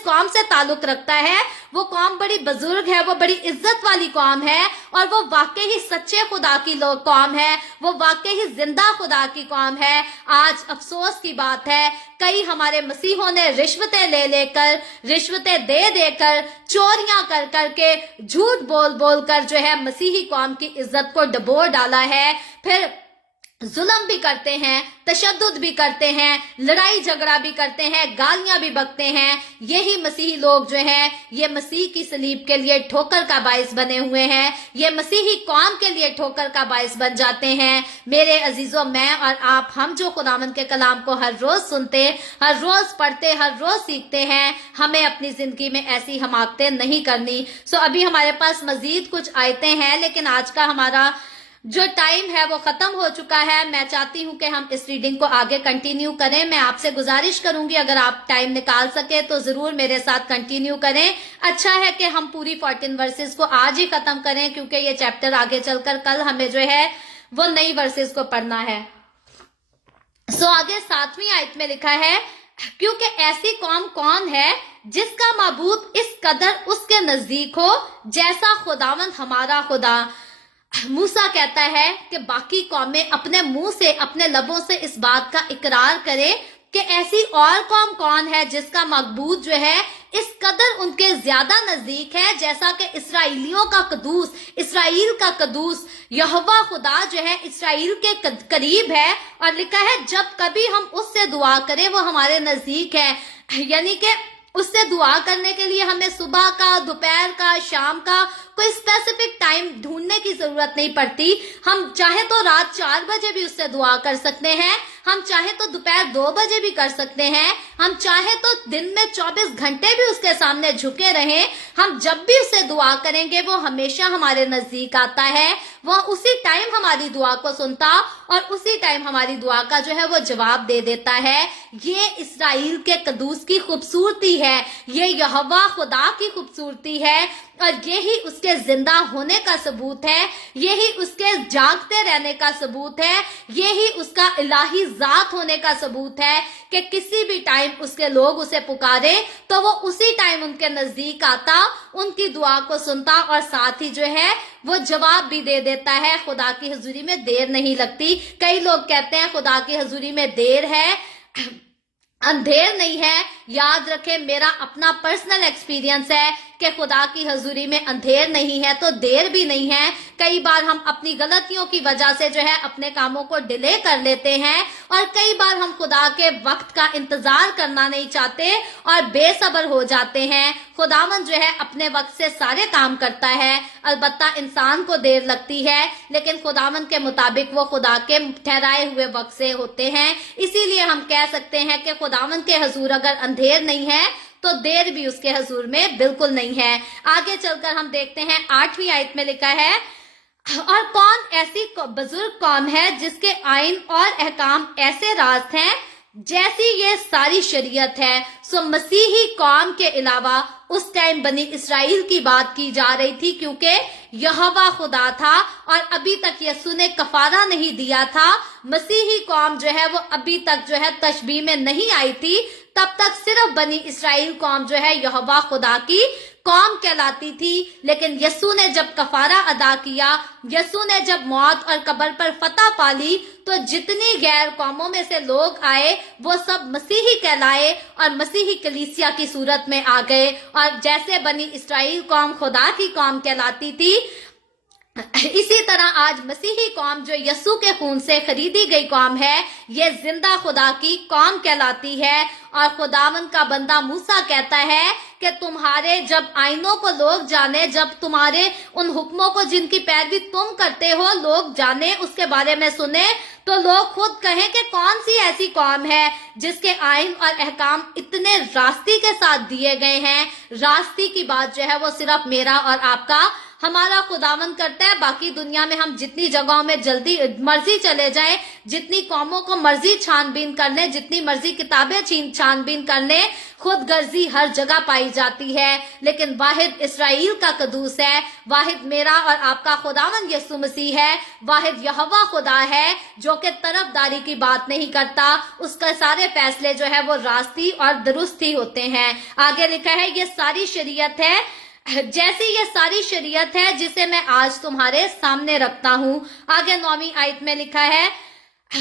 कौम से ताल्लुक रखता है वो कौम बड़ी बुजुर्ग है, वो बड़ी इज्जत वाली कौम है, और वो वाकई ही सच्चे खुदा की कौम है, वो वाकई ही जिंदा खुदा की कौम है। आज अफसोस की बात है, कई हमारे मसीहों ने रिश्वतें ले लेकर, रिश्वतें दे देकर, चोरियां कर करके, झूठ बोल बोल कर जो है मसीही कौम की इज्जत को डबो डाला है। फिर जुल्म भी करते हैं, तशद्दुद भी करते हैं, लड़ाई झगड़ा भी करते हैं, गालियां भी बकते हैं। यही मसीही लोग जो हैं ये मसीह की सलीब के लिए ठोकर का बाइस बने हुए हैं, ये मसीही कौम के लिए ठोकर का बाइस बन जाते हैं। मेरे अजीजों, मैं और आप, हम जो खुदावंद के कलाम को हर रोज सुनते, हर रोज पढ़ते, हर रोज सीखते हैं, हमें अपनी जिंदगी में ऐसी हमाकतें नहीं करनी। सो अभी हमारे पास मजीद कुछ आयतें हैं, लेकिन आज का हमारा जो टाइम है वो खत्म हो चुका है। मैं चाहती हूं कि हम इस रीडिंग को आगे कंटिन्यू करें। मैं आपसे गुजारिश करूंगी अगर आप टाइम निकाल सके तो जरूर मेरे साथ कंटिन्यू करें। अच्छा है कि हम पूरी 14 वर्सेस को आज ही खत्म करें, क्योंकि ये चैप्टर आगे चलकर कल हमें जो है वो नई वर्सेस को पढ़ना है। सो आगे 7वीं आयत में लिखा है, क्योंकि ऐसी कौम कौन है जिसका माबूद इस कदर उसके नजदीक हो जैसा खुदावंद हमारा खुदा। मूसा कहता है कि बाकी कौमें अपने मुंह से, अपने लबों से इस बात का इकरार करें کہ ایسی اور قوم کون ہے جس کا معبود جو ہے اس قدر ان کے زیادہ نزدیک ہے جیسا کہ اسرائیلیوں کا قدوس، اسرائیل کا قدوس یہوہ خدا جو ہے اسرائیل کے قریب ہے، اور لکھا ہے جب کبھی ہم اس سے دعا کریں وہ ہمارے نزدیک ہے، یعنی کہ اس سے دعا کرنے کے لیے ہمیں صبح کا، دوپہر کا، شام کا کوئی اسپیسیفک ٹائم ڈھونڈنے کی ضرورت نہیں پڑتی۔ ہم چاہے تو رات 4 بجے بھی اس سے دعا کر سکتے ہیں، ہم چاہے تو دوپہر 2 بجے بھی کر سکتے ہیں، ہم چاہے تو دن میں 24 گھنٹے بھی اس کے سامنے جھکے رہیں، ہم جب بھی اس سے دعا کریں گے وہ ہمیشہ ہمارے نزدیک آتا ہے، وہ اسی ٹائم ہماری دعا کو سنتا اور اسی ٹائم ہماری دعا کا جو ہے وہ جواب دے دیتا ہے۔ یہ اسرائیل کے قدوس کی خوبصورتی ہے، یہ یہوہ خدا کی خوبصورتی ہے، اور یہی اس کے زندہ ہونے کا ثبوت ہے، یہی اس کے جاگتے رہنے کا ثبوت ہے، یہی اس کا الہی ذات ہونے کا ثبوت ہے کہ کسی بھی ٹائم اس کے لوگ اسے پکارے تو وہ اسی ٹائم ان کے نزدیک آتا، ان کی دعا کو سنتا اور ساتھ ہی جو ہے وہ جواب بھی دے دیتا ہے۔ خدا کی حضوری میں دیر نہیں لگتی۔ کئی لوگ کہتے ہیں خدا کی حضوری میں دیر ہے، اندھیر نہیں ہے۔ یاد رکھیں میرا اپنا پرسنل ایکسپیرینس ہے کہ خدا کی حضوری میں اندھیر نہیں ہے تو دیر بھی نہیں ہے۔ کئی بار ہم اپنی غلطیوں کی وجہ سے جو ہے اپنے کاموں کو ڈیلے کر لیتے ہیں، اور کئی بار ہم خدا کے وقت کا انتظار کرنا نہیں چاہتے اور بے صبر ہو جاتے ہیں۔ خداوند جو ہے اپنے وقت سے سارے کام کرتا ہے، البتہ انسان کو دیر لگتی ہے، لیکن خداوند کے مطابق وہ خدا کے ٹھہرائے ہوئے وقت سے ہوتے ہیں۔ اسی لیے ہم کہہ سکتے ہیں کہ خداوند کے حضور اگر اندھیر نہیں ہے تو دیر بھی اس کے حضور میں بالکل نہیں ہے۔ آگے چل کر ہم دیکھتے ہیں 8ویں آیت میں لکھا ہے، اور کون ایسی بزرگ قوم ہے جس کے آئین اور احکام ایسے راست ہیں جیسی یہ ساری شریعت ہے۔ سو مسیحی قوم کے علاوہ اس ٹائم بنی اسرائیل کی بات کی جا رہی تھی، کیونکہ یہوہ خدا تھا اور ابھی تک یسوع نے کفارہ نہیں دیا تھا۔ مسیحی قوم جو ہے وہ ابھی تک جو ہے تشبیہ میں نہیں آئی تھی، تب تک صرف بنی اسرائیل قوم جو ہے یہوہ خدا کی قوم کہلاتی تھی۔ لیکن یسوع نے جب کفارہ ادا کیا، یسوع نے جب موت اور قبر پر فتح پالی، تو جتنی غیر قوموں میں سے لوگ آئے وہ سب مسیحی کہلائے اور مسیحی کلیسیا کی صورت میں آ گئے، اور جیسے بنی اسرائیل قوم خدا کی قوم کہلاتی تھی، اسی طرح آج مسیحی قوم جو یسوع کے خون سے خریدی گئی قوم ہے، یہ زندہ خدا کی قوم کہلاتی ہے۔ اور خداوند کا بندہ موسیٰ کہتا ہے کہ تمہارے جب آئینوں کو لوگ جانے، جب تمہارے ان حکموں کو جن کی پیروی تم کرتے ہو لوگ جانے، اس کے بارے میں سنے، تو لوگ خود کہیں کہ کون سی ایسی قوم ہے جس کے آئین اور احکام اتنے راستی کے ساتھ دیے گئے ہیں۔ راستی کی بات جو ہے وہ صرف میرا اور آپ کا ہمارا خداوند کرتا ہے۔ باقی دنیا میں ہم جتنی جگہوں میں جلدی مرضی چلے جائیں، جتنی قوموں کو مرضی چھان بین کر لیں، جتنی مرضی کتابیں چھان بین کر لیں، خود غرضی ہر جگہ پائی جاتی ہے، لیکن واحد اسرائیل کا قدوس ہے، واحد میرا اور آپ کا خداوند یسوع مسیح ہے، واحد یہوہ خدا ہے جو کہ طرف داری کی بات نہیں کرتا، اس کے سارے فیصلے جو ہے وہ راستی اور درست ہی ہوتے ہیں۔ آگے لکھا ہے یہ ساری شریعت ہے، جیسی یہ ساری شریعت ہے جسے میں آج تمہارے سامنے رکھتا ہوں۔ آگے 9ویں آیت میں لکھا ہے،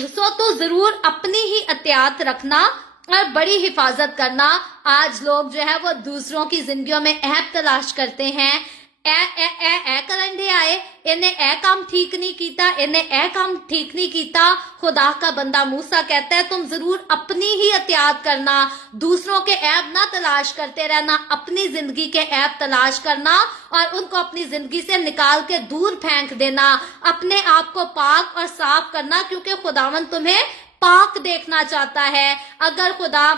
سو تو ضرور اپنی ہی احتیاط رکھنا اور بڑی حفاظت کرنا۔ آج لوگ جو ہے وہ دوسروں کی زندگیوں میں عیب تلاش کرتے ہیں، اے کرنڈے آئے، انہیں اے کام ٹھیک نہیں کیتا، انہیں اے کام ٹھیک نہیں کیتا۔ خدا کا بندہ موسیٰ کہتا ہے تم ضرور اپنی ہی احتیاط کرنا، دوسروں کے عیب نہ تلاش کرتے رہنا، اپنی زندگی کے عیب تلاش کرنا اور ان کو اپنی زندگی سے نکال کے دور پھینک دینا، اپنے آپ کو پاک اور صاف کرنا، کیونکہ خداوند تمہیں پاک دیکھنا چاہتا ہے۔ اگر خدا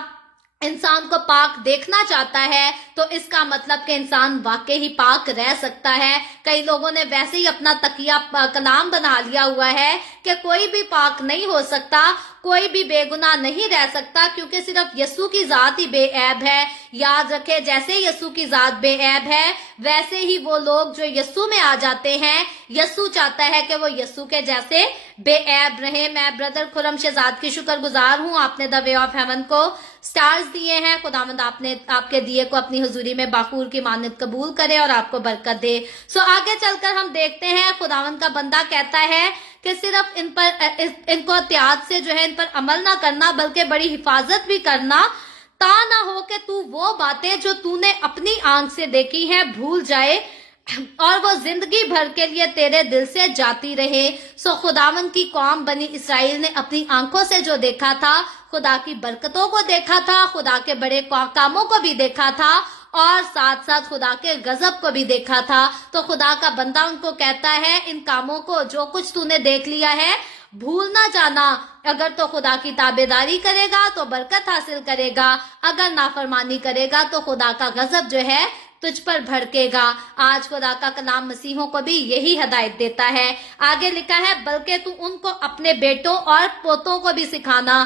انسان کو پاک دیکھنا چاہتا ہے تو اس کا مطلب کہ انسان واقعی ہی پاک رہ سکتا ہے۔ کئی لوگوں نے ویسے ہی اپنا تقیہ کلام بنا لیا ہوا ہے کہ کوئی بھی پاک نہیں ہو سکتا، کوئی بھی بے گناہ نہیں رہ سکتا، کیونکہ صرف یسوع کی ذات ہی بے عیب ہے۔ یاد رکھے جیسے یسوع کی ذات بے عیب ہے، ویسے ہی وہ لوگ جو یسوع میں آ جاتے ہیں، یسوع چاہتا ہے کہ وہ یسوع کے جیسے بے عیب رہیں۔ میں بردر خرم شہزاد کی شکر گزار ہوں، آپ نے دا وے آف ہیون کو سٹارز دیے ہیں۔ خداوند آپ کے دیے کو اپنی حضوری میں باخور کی مانت قبول کرے اور آپ کو برکت دے۔ سو آگے چل کر ہم دیکھتے ہیں خداوند کا بندہ کہتا ہے کہ صرف ان کو احتیاط سے جو ہے ان پر عمل نہ کرنا بلکہ بڑی حفاظت بھی کرنا، تا نہ ہو کہ تو وہ باتیں جو تو نے اپنی آنکھ سے دیکھی ہیں بھول جائے اور وہ زندگی بھر کے لیے تیرے دل سے جاتی رہے۔ سو خداوند کی قوم بنی اسرائیل نے اپنی آنکھوں سے جو دیکھا تھا، خدا کی برکتوں کو دیکھا تھا، خدا کے بڑے کاموں کو بھی دیکھا تھا اور ساتھ ساتھ خدا کے غضب کو بھی دیکھا تھا۔ تو خدا کا بندہ ان کو کہتا ہے ان کاموں کو جو کچھ تو نے دیکھ لیا ہے بھول نہ جانا، اگر تو خدا کی تابعداری کرے گا تو برکت حاصل کرے گا، اگر نافرمانی کرے گا تو خدا کا غضب جو ہے تجھ پر بھڑکے گا۔ آج خدا کا کلام مسیحوں کو بھی یہی ہدایت دیتا ہے۔ آگے لکھا ہے بلکہ تو ان کو اپنے بیٹوں اور پوتوں کو بھی سکھانا۔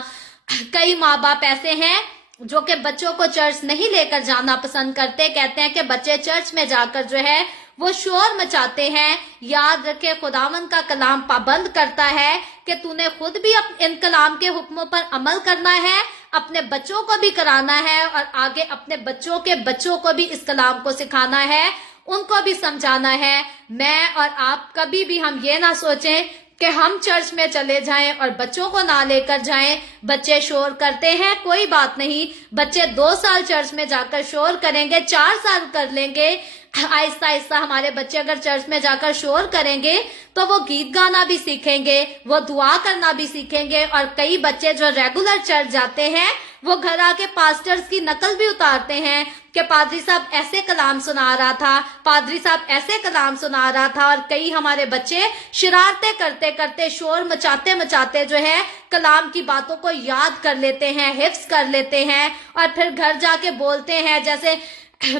کئی ماں باپ ایسے ہیں جو کہ بچوں کو چرچ نہیں لے کر جانا پسند کرتے، کہتے ہیں کہ بچے چرچ میں جا کر جو ہے وہ شور مچاتے ہیں۔ یاد رکھے خداوند کا کلام پابند کرتا ہے کہ تو نے خود بھی ان کلام کے حکموں پر عمل کرنا ہے، اپنے بچوں کو بھی کرانا ہے اور آگے اپنے بچوں کے بچوں کو بھی اس کلام کو سکھانا ہے، ان کو بھی سمجھانا ہے۔ میں اور آپ کبھی بھی ہم یہ نہ سوچیں کہ ہم چرچ میں چلے جائیں اور بچوں کو نہ لے کر جائیں۔ بچے شور کرتے ہیں، کوئی بات نہیں، بچے 2 سال چرچ میں جا کر شور کریں گے، 4 سال کر لیں گے، آہستہ آہستہ ہمارے بچے اگر چرچ میں جا کر شور کریں گے تو وہ گیت گانا بھی سیکھیں گے، وہ دعا کرنا بھی سیکھیں گے۔ اور کئی بچے جو ریگولر چرچ جاتے ہیں وہ گھر آ کے پاسٹرز کی نقل بھی اتارتے ہیں کہ پادری صاحب ایسے کلام سنا رہا تھا، پادری صاحب ایسے کلام سنا رہا تھا۔ اور کئی ہمارے بچے شرارتیں کرتے کرتے شور مچاتے مچاتے جو ہے کلام کی باتوں کو یاد کر لیتے ہیں، حفظ کر لیتے ہیں اور پھر گھر جا کے بولتے ہیں۔ جیسے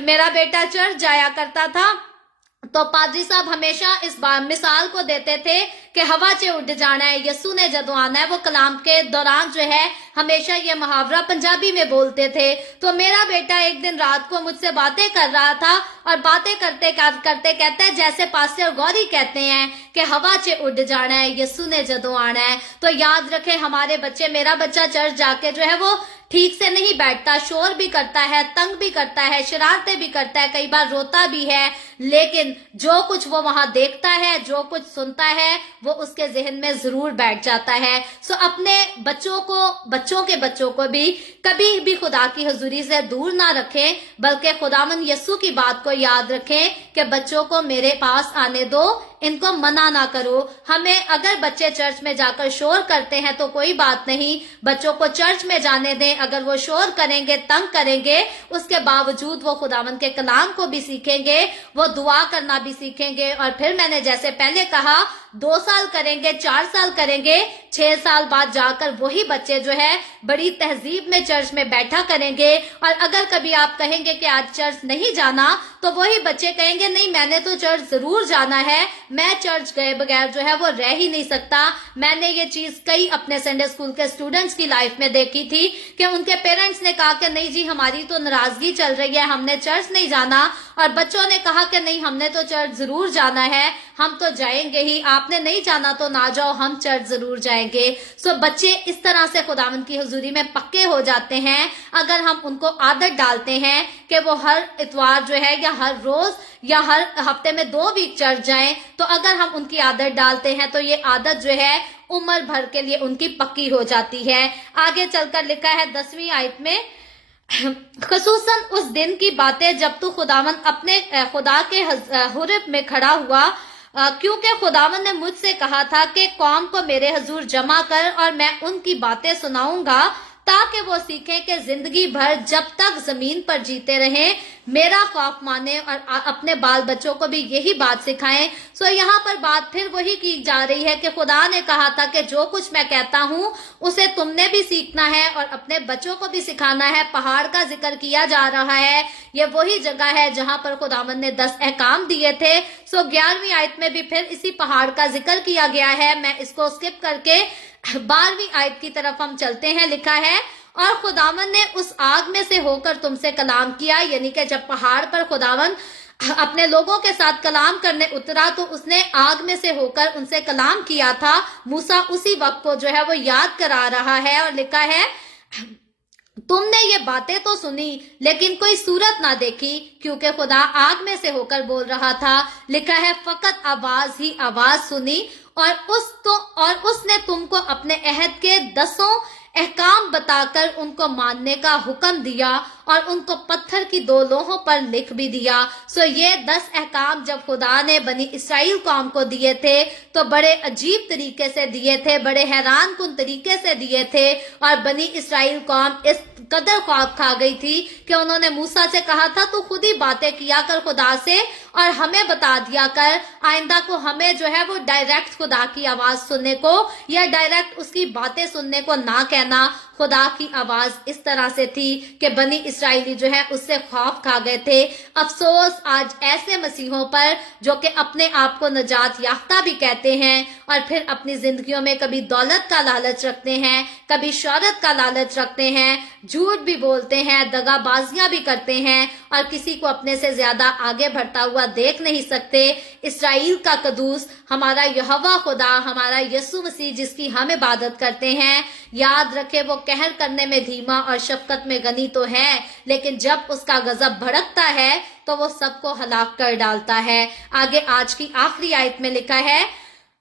میرا بیٹا چرچ جایا کرتا تھا تو پادری صاحب ہمیشہ اس مثال کو دیتے تھے کہ ہوا چے اڈ جانا ہے، یسو نے جدو آنا ہے۔ وہ کلام کے دوران جو ہے ہمیشہ یہ محاورہ پنجابی میں بولتے تھے۔ تو میرا بیٹا ایک دن رات کو مجھ سے باتیں کر رہا تھا اور باتیں کرتے کرتے کہتا ہے جیسے پاسٹر گوری کہتے ہیں کہ ہوا چے اڈ جانا ہے، یسو نے جدو آنا ہے۔ تو یاد رکھے ہمارے بچے، میرا بچہ چرچ جا کے جو ہے وہ ٹھیک سے نہیں بیٹھتا، شور بھی کرتا ہے، تنگ بھی کرتا ہے، شرارتیں بھی کرتا ہے، کئی بار روتا بھی ہے، لیکن جو کچھ وہ وہاں دیکھتا ہے، جو کچھ سنتا ہے وہ اس کے ذہن میں ضرور بیٹھ جاتا ہے۔ سو اپنے بچوں کو، بچوں کے بچوں کو بھی کبھی بھی خدا کی حضوری سے دور نہ رکھیں بلکہ خداوند یسوع کی بات کو یاد رکھیں کہ بچوں کو میرے پاس آنے دو، ان کو منع نہ کرو۔ ہمیں اگر بچے چرچ میں جا کر شور کرتے ہیں تو کوئی بات نہیں، بچوں کو چرچ میں جانے دیں۔ اگر وہ شور کریں گے، تنگ کریں گے، اس کے باوجود وہ خداوند کے کلام کو بھی سیکھیں گے، وہ دعا کرنا بھی سیکھیں گے۔ اور پھر میں نے جیسے پہلے کہا 2 سال کریں گے، 4 سال کریں گے، 6 سال بعد جا کر وہی بچے جو ہے بڑی تہذیب میں چرچ میں بیٹھا کریں گے۔ اور اگر کبھی آپ کہیں گے کہ آج چرچ نہیں جانا تو وہی بچے کہیں گے نہیں میں نے تو چرچ ضرور جانا ہے، میں چرچ گئے بغیر جو ہے وہ رہ ہی نہیں سکتا۔ میں نے یہ چیز کئی اپنے سنڈے اسکول کے اسٹوڈنٹس کی لائف میں دیکھی تھی کہ ان کے پیرنٹس نے کہا کہ نہیں جی ہماری تو ناراضگی چل رہی ہے، ہم نے چرچ نہیں جانا، اور بچوں نے کہا کہ نہیں ہم نے تو چرچ ضرور جانا ہے، ہم تو جائیں گے ہی، آپ نے نہیں جانا تو نہ جاؤ، ہم چرچ ضرور جائیں گے۔ سو بچے اس طرح سے خداوند کی حضوری میں پکے ہو جاتے ہیں اگر ہم ان کو عادت ڈالتے ہیں کہ وہ ہر اتوار جو ہے یا ہر روز یا ہر ہفتے میں 2 ویک چرچ جائیں۔ تو اگر ہم ان کی عادت ڈالتے ہیں تو یہ عادت جو ہے عمر بھر کے لیے ان کی پکی ہو جاتی ہے۔ آگے چل کر لکھا ہے 10ویں آیت میں خصوصاً اس دن کی باتیں جب تو خداوند اپنے خدا کے حرب میں کھڑا ہوا، کیونکہ خداوند نے مجھ سے کہا تھا کہ قوم کو میرے حضور جمع کر اور میں ان کی باتیں سناؤں گا تاکہ وہ سیکھیں کہ زندگی بھر جب تک زمین پر جیتے رہیں میرا خوف مانیں اور اپنے بال بچوں کو بھی یہی بات سکھائیں۔ سو یہاں پر بات پھر وہی کی جا رہی ہے کہ خدا نے کہا تھا کہ جو کچھ میں کہتا ہوں اسے تم نے بھی سیکھنا ہے اور اپنے بچوں کو بھی سکھانا ہے۔ پہاڑ کا ذکر کیا جا رہا ہے، یہ وہی جگہ ہے جہاں پر خداوند نے 10 احکام دیے تھے۔ سو 11ویں آیت میں بھی پھر اسی پہاڑ کا ذکر کیا گیا ہے۔ میں اس کو سکپ کر کے 12ویں آیت کی طرف ہم چلتے ہیں۔ لکھا ہے اور خداوند نے اس آگ میں سے ہو کر تم سے کلام کیا، یعنی کہ جب پہاڑ پر خداوند اپنے لوگوں کے ساتھ کلام کرنے اترا تو اس نے آگ میں سے ہو کر ان سے کلام کیا تھا۔ موسیٰ اسی وقت کو جو ہے وہ یاد کرا رہا ہے اور لکھا ہے تم نے یہ باتیں تو سنی لیکن کوئی صورت نہ دیکھی کیونکہ خدا آگ میں سے ہو کر بول رہا تھا۔ لکھا ہے فقط آواز ہی آواز سنی، और उसने तुमको अपने अहद के 10 अहकाम बताकर उनको मानने का हुक्म दिया और उनको पत्थर की 2 लोहों पर लिख भी दिया। सो ये 10 अहकाम जब खुदा ने बनी इसराइल कौम को दिए थे तो बड़े अजीब तरीके से दिए थे, बड़े हैरान कुन तरीके से दिए थे, और बनी इसराइल कौम इस कदर ख्वाब खा गई थी कि उन्होंने मूसा से कहा था तू खुद ही बातें किया कर खुदा से और हमें बता दिया कर, आइंदा को हमें जो है वो डायरेक्ट खुदा की आवाज सुनने को या डायरेक्ट उसकी बातें सुनने को ना कहना। खुदा की आवाज इस तरह से थी कि बनी इसराइली जो है उससे खौफ खा गए थे। अफसोस आज ऐसे मसीहों पर जो कि अपने आप को नजात याफ्ता भी कहते हैं और फिर अपनी जिंदगियों में कभी दौलत का लालच रखते हैं, कभी शोहरत का लालच रखते हैं, झूठ भी बोलते हैं, दगाबाजियां भी करते हैं और किसी को अपने से ज्यादा आगे बढ़ता हुआ देख नहीं सकते। इसराइल का कदूस हमारा यहोवा खुदा, हमारा यीशु मसीह जिसकी हम इबादत करते हैं, याद रखे वो कहर करने में धीमा और शफकत में गनी तो है, लेकिन जब उसका गजब भड़कता है तो वो सबको हलाक कर डालता है। आगे आज की आखिरी आयत में लिखा है,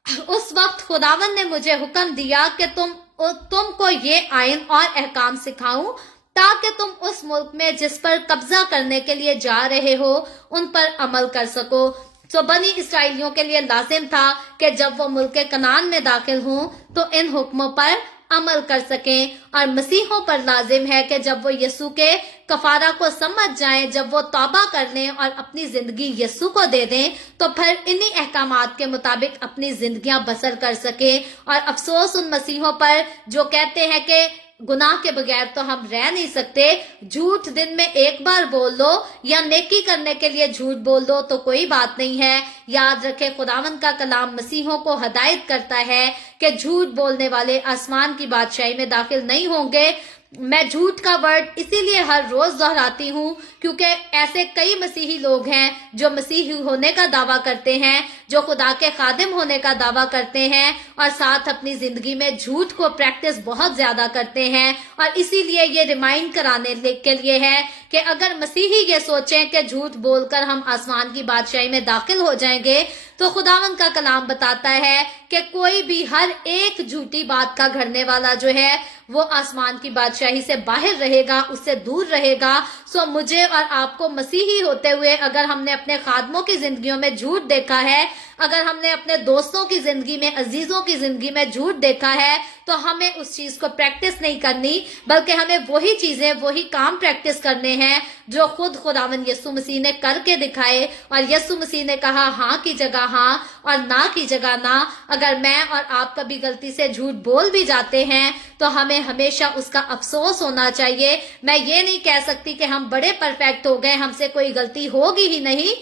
उस वक्त खुदावन ने मुझे हुक्म दिया कि तुमको ये आयन और अहकाम सिखाऊं ताकि तुम उस मुल्क में जिस पर कब्जा करने के लिए जा रहे हो उन पर अमल कर सको। तो बनी इसराइलियों के लिए लाजिम था कि जब वो मुल्क कनान में दाखिल हों तो इन हुक्मों पर अमल कर सकें, और मसीहों पर लाजिम है कि जब वो यीशु के कफारा को समझ जाएं, जब वो तौबा कर लें और अपनी जिंदगी यीशु को दे दें तो फिर इन्हीं अहकामात के मुताबिक अपनी जिंदगियां बसर कर सके। और अफसोस उन मसीहों पर जो कहते हैं कि गुनाह के बगैर तो हम रह नहीं सकते, झूठ दिन में एक बार बोल लो या नेकी करने के लिए झूठ बोल दो तो कोई बात नहीं है। याद रखे खुदावंद का कलाम मसीहों को हदायत करता है कि झूठ बोलने वाले आसमान की बादशाही में दाखिल नहीं होंगे। मैं झूठ का वर्ड इसीलिए हर रोज दोहराती हूँ क्योंकि ऐसे कई मसीही लोग हैं जो मसीही होने का दावा करते हैं, जो खुदा के खादिम होने का दावा करते हैं और साथ अपनी जिंदगी में झूठ को प्रैक्टिस बहुत ज्यादा करते हैं। और इसीलिए ये रिमाइंड कराने के लिए है कि अगर मसीही ये सोचें कि झूठ बोलकर हम आसमान की बादशाही में दाखिल हो जाएंगे तो खुदावंद का कलाम बताता है कि कोई भी हर एक झूठी बात का घड़ने वाला जो है वो आसमान की बादशाही से बाहर रहेगा, उससे दूर रहेगा। सो मुझे और आपको मसीही होते हुए अगर हमने अपने खादमों की जिंदगियों में झूठ देखा है, अगर हमने अपने दोस्तों की जिंदगी में, अजीजों की जिंदगी में झूठ देखा है, तो हमें उस चीज को प्रैक्टिस नहीं करनी, बल्कि हमें वही चीजें, वही काम प्रैक्टिस करने हैं जो खुद खुदावंद यीशु मसीह ने करके दिखाए। और यीशु मसीह ने कहा हाँ की जगह हाँ और ना की जगह ना। अगर मैं और आप कभी गलती से झूठ बोल भी जाते हैं तो हमें हमेशा उसका अफसोस होना चाहिए। मैं ये नहीं कह सकती कि हम बड़े परफेक्ट हो गए, हमसे कोई गलती होगी ही नहीं।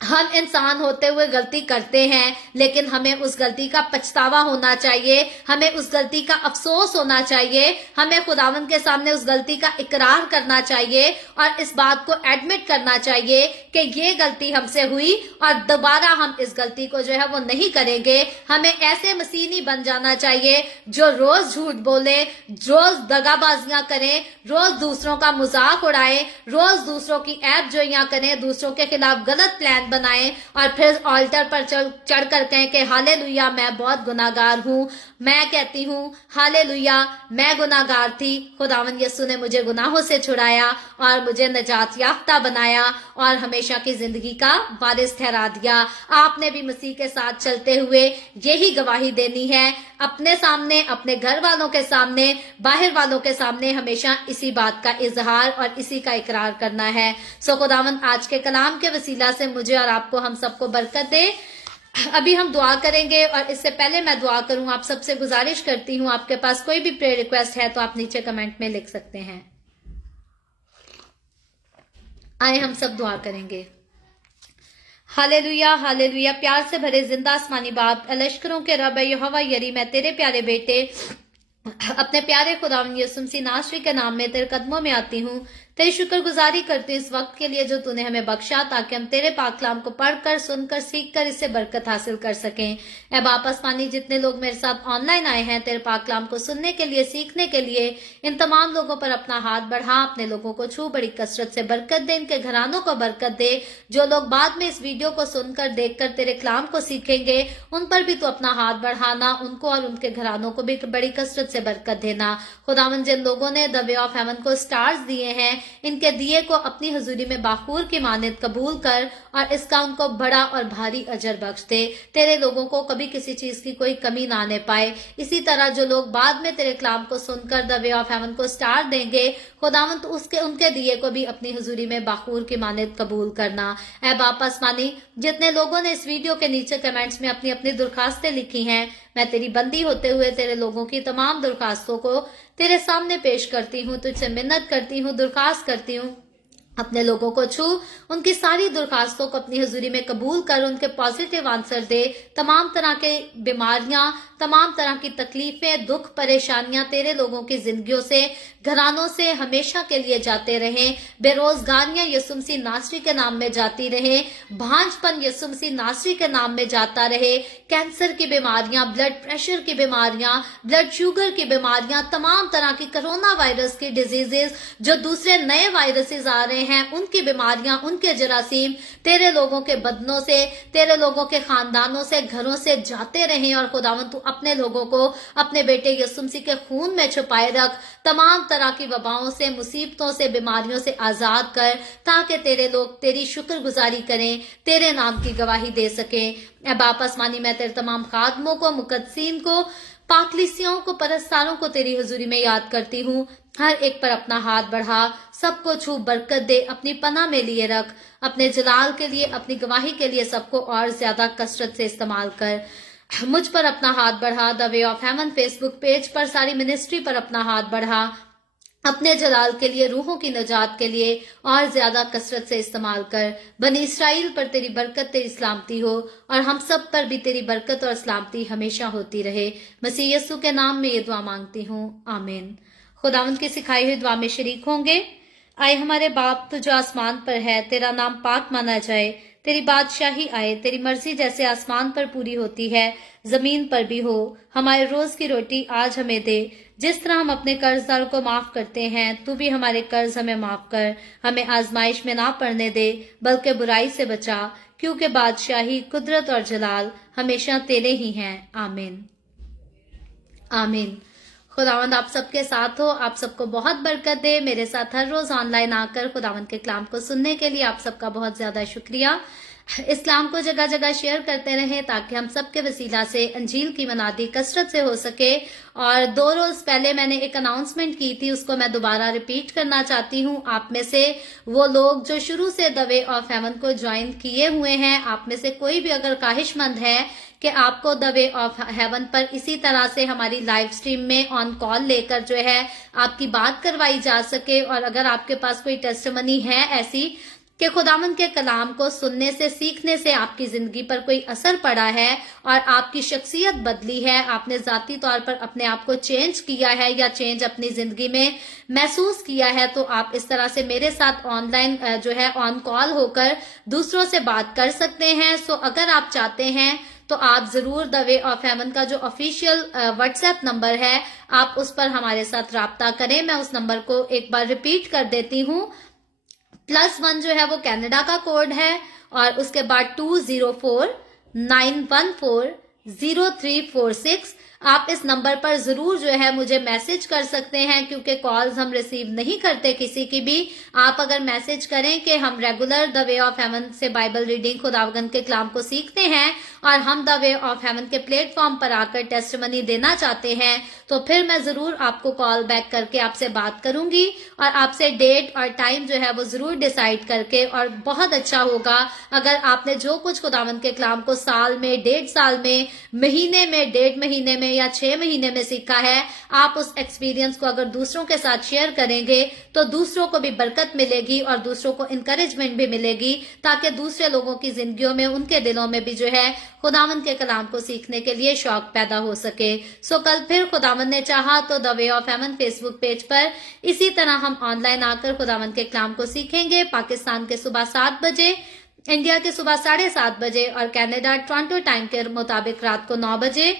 हम इंसान होते हुए गलती करते हैं, लेकिन हमें उस गलती का पछतावा होना चाहिए, हमें उस गलती का अफसोस होना चाहिए, हमें खुदावंद के सामने उस गलती का इकरार करना चाहिए और इस बात को एडमिट करना चाहिए कि ये गलती हमसे हुई और दोबारा हम इस गलती को जो है वो नहीं करेंगे। हमें ऐसे मसीह नहीं बन जाना चाहिए जो रोज झूठ बोले, रोज दगाबाजियां करें, रोज दूसरों का मजाक उड़ाएं, रोज दूसरों की ऐब जोइयां करें, दूसरों के खिलाफ गलत प्लान बनाएं और फिर ऑल्टर पर चढ़ कर कहें कि हालेलुया मैं बहुत गुनाहगार हूँ। मैं कहती हूँ हालेलुया मैं गुनाहगार थी, खुदावंद यीशु ने मुझे गुनाहों से छुड़ाया और मुझे नजात याफ्ता बनाया और हमेशा की जिंदगी का वारिस ठहरा दिया। आपने भी मसीह के साथ चलते हुए यही गवाही देनी है, अपने सामने, अपने घर वालों के सामने, बाहर वालों के सामने हमेशा इसी बात का इजहार और इसी का इकरार करना है। सो खुदावंद आज के कलाम के वसीला से मुझे और आपको, हम सबको बरकत दे। अभी हम दुआ करेंगे और इससे पहले मैं दुआ करूं, आप सबसे गुजारिश करती हूं, आपके पास कोई भी प्रेयर रिक्वेस्ट है तो आप नीचे कमेंट में लिख सकते हैं। आए हम सब दुआ करेंगे। Hallelujah hallelujah. प्यार से भरे जिंदा आसमानी बाप, लश्करों के रब यहोवा यरी, मैं तेरे प्यारे बेटे अपने प्यारे खुदावंद यीशु मसीह नासरी के नाम में तेरे कदमों में आती हूँ। तेरी शुक्रगुजारी करती हूँ इस वक्त के लिए जो तूने हमें बख्शा, ताकि हम तेरे पाक कलाम को पढ़कर, सुनकर, सीखकर इससे बरकत हासिल कर सकें। ऐ बाप आसमानी, जितने लोग मेरे साथ ऑनलाइन आए हैं तेरे पाक कलाम को सुनने के लिए, सीखने के लिए, इन तमाम लोगों पर अपना हाथ बढ़ा, अपने लोगों को छू, बड़ी कसरत से बरकत दे, इनके घरानों को बरकत दे। जो लोग बाद में इस वीडियो को सुनकर, देखकर तेरे कलाम को सीखेंगे, उन पर भी तू अपना हाथ बढ़ाना, उनको और उनके घरानों को भी बड़ी कसरत से बरकत देना। खुदावन, जिन लोगों ने द वे ऑफ हेवन को स्टार्स दिए हैं, इनके दिए को अपनी हजूरी में बाखूर की मानद कबूल कर और इसका उनको बड़ा और भारी अजर बख्श दे। तेरे लोगों को कभी किसी चीज की कोई कमी ना आने पाए। इसी तरह जो लोग बाद में तेरे कलाम को सुनकर द वे ऑफ हेवन को स्टार देंगे, खुदावन तो उनके दिए को भी अपनी हजूरी में बाखूर की मानद कबूल करना। ऐ बाप आसमानी, जितने लोगों ने इस वीडियो के नीचे कमेंट्स में अपनी अपनी दरखास्तें लिखी हैं, मैं तेरी बंदी होते हुए तेरे लोगों की तमाम दरखास्तों को तेरे सामने पेश करती हूँ, तुझसे मिन्नत करती हूँ, दरखास्त करती हूँ, अपने लोगों को छू, उनकी सारी दरखास्तों को अपनी हजूरी में कबूल कर, उनके पॉजिटिव आंसर दे। तमाम तरह के बीमारियां, तमाम तरह की तकलीफें, दुख, परेशानियां तेरे लोगों की जिंदगियों से, घरानों से हमेशा के लिए जाते रहें। बेरोजगारियां यीशु मसीह नासरी के नाम में जाती रहे, भांजपन यीशु मसीह नासरी के नाम में जाता रहे। कैंसर की बीमारियां, ब्लड प्रेशर की बीमारियां, ब्लड शुगर की बीमारियां, तमाम तरह की कोरोना वायरस की डिजीजेस, जो दूसरे नए वायरसेस आ रहे हैं, उनकी बीमारियां, उनके जरासीम तेरे लोगों के बदनों से, तेरे लोगों के खानदानों से, घरों से जाते रहें। और खुदावन तू अपने लोगों को अपने बेटे यीशु मसीह के खून में छुपाए रख, तमाम तरह की वबाओं से, मुसीबतों से, बीमारियों से आजाद कर, ताकि तेरे लोग तेरी शुक्रगुजारी करें, तेरे नाम की गवाही दे सकें। ऐ बाप आसमानी, मैं तेरे तमाम खादमों को, मुकद्दसीन को, पाकलिसियों को, परस्तारों को तेरी हजूरी में याद करती हूँ। हर एक पर अपना हाथ बढ़ा, सबको छू, बरकत दे, अपनी पनाह में लिए रख, अपने जलाल के लिए, अपनी गवाही के लिए सबको और ज्यादा कसरत से इस्तेमाल कर। मुझ पर अपना हाथ बढ़ा, the way of haven Facebook page पर, सारी मिनिस्ट्री पर अपना हाथ बढ़ा, अपने जलाल के लिए, रूहों की नजात के लिए और ज्यादा कसरत से इस्तेमाल कर। बनी इसराइल पर तेरी बरकत, तेरी सलामती हो, और हम सब पर भी तेरी बरकत और सलामती हमेशा होती रहे। मसीह यीशु के नाम में ये दुआ मांगती हूँ, आमीन। खुदावंद की सिखाई हुई दुआ में शरीक होंगे। आए हमारे बाप, तू जो आसमान पर है, तेरा नाम पाक माना जाए, तेरी बादशाही आए, तेरी मर्जी जैसे आसमान पर पूरी होती है जमीन पर भी हो। हमारे रोज की रोटी आज हमें दे, जिस तरह हम अपने कर्जदारों को माफ करते हैं, तू भी हमारे कर्ज हमें माफ कर। हमें आजमाइश में ना पड़ने दे, बल्कि बुराई से बचा, क्योंकि बादशाही, कुदरत और जलाल हमेशा तेरे ही हैं, आमीन, आमीन। खुदावंद आप सबके साथ हो, आप सबको बहुत बरकत दे। मेरे साथ हर रोज ऑनलाइन आकर खुदावंद के कलाम को सुनने के लिए आप सबका बहुत ज्यादा शुक्रिया। इस्लाम को जगह जगह शेयर करते रहें, ताकि हम सबके वसीला से अंजील की मनादी कसरत से हो सके। और 2 रोज पहले मैंने एक अनाउंसमेंट की थी, उसको मैं दोबारा रिपीट करना चाहती हूँ। आप में से वो लोग जो शुरू से द वे ऑफ हेवन को ज्वाइन किए हुए हैं, आप में से कोई भी अगर ख्वाहिशमंद है कि आपको द वे ऑफ हेवन पर इसी तरह से हमारी लाइव स्ट्रीम में ऑन कॉल लेकर जो है आपकी बात करवाई जा सके, और अगर आपके पास कोई टेस्टिमनी है ऐसी कि खुदावंद के कलाम को सुनने से, सीखने से आपकी जिंदगी पर कोई असर पड़ा है और आपकी शख्सियत बदली है, आपने जाती तौर पर अपने आप को चेंज किया है या चेंज अपनी जिंदगी में महसूस किया है, तो आप इस तरह से मेरे साथ ऑनलाइन जो है ऑन कॉल होकर दूसरों से बात कर सकते हैं। सो अगर आप चाहते हैं तो आप जरूर द वे ऑफ हेवन का जो ऑफिशियल व्हाट्सएप नंबर है, आप उस पर हमारे साथ राब्ता करें। मैं उस नंबर को एक बार रिपीट कर देती हूँ। +1 जो है वो कनाडा का कोड है, और उसके बाद 2049140346। आप इस नंबर पर जरूर जो है मुझे मैसेज कर सकते हैं, क्योंकि कॉल्स हम रिसीव नहीं करते किसी की भी। आप अगर मैसेज करें कि हम regular the way of haven से बाइबल रीडिंग, खुदावंद के कलाम को सीखते हैं, और हम द वे ऑफ हेवन के प्लेटफॉर्म पर आकर टेस्टिमनी देना चाहते हैं, तो फिर मैं जरूर आपको कॉल बैक करके आपसे बात करूंगी और आपसे डेट और टाइम जो है वो जरूर डिसाइड करके। और बहुत अच्छा होगा अगर आपने जो कुछ खुदावंद के कलाम को साल में, 1.5 साल में, महीने में, 1.5 महीने में یا 6 مہینے میں سیکھا ہے، آپ اس ایکسپیرینس کو اگر دوسروں کے ساتھ شیئر کریں گے تو دوسروں کو بھی برکت ملے گی اور دوسروں کو انکریجمنٹ بھی ملے گی، تاکہ دوسرے لوگوں کی زندگیوں میں، ان کے دلوں میں بھی جو ہے خداوند کے کلام کو سیکھنے کے لیے شوق پیدا ہو سکے۔ سو کل پھر خداوند نے چاہا تو the way of heaven Facebook page پر اسی طرح ہم آن لائن آ کر خداوند کے کلام کو سیکھیں گے، پاکستان کے صبح 7 بجے، انڈیا کے صبح 7:30 بجے اور کینیڈا ٹورانٹو ٹائم کے مطابق رات کو 9 بجے۔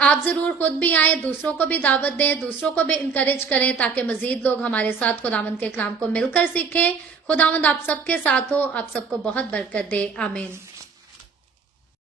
آپ ضرور خود بھی آئیں، دوسروں کو بھی دعوت دیں، دوسروں کو بھی انکریج کریں تاکہ مزید لوگ ہمارے ساتھ خداوند کے کلام کو مل کر سیکھیں۔ خداوند آپ سب کے ساتھ ہو، آپ سب کو بہت برکت دے، آمین۔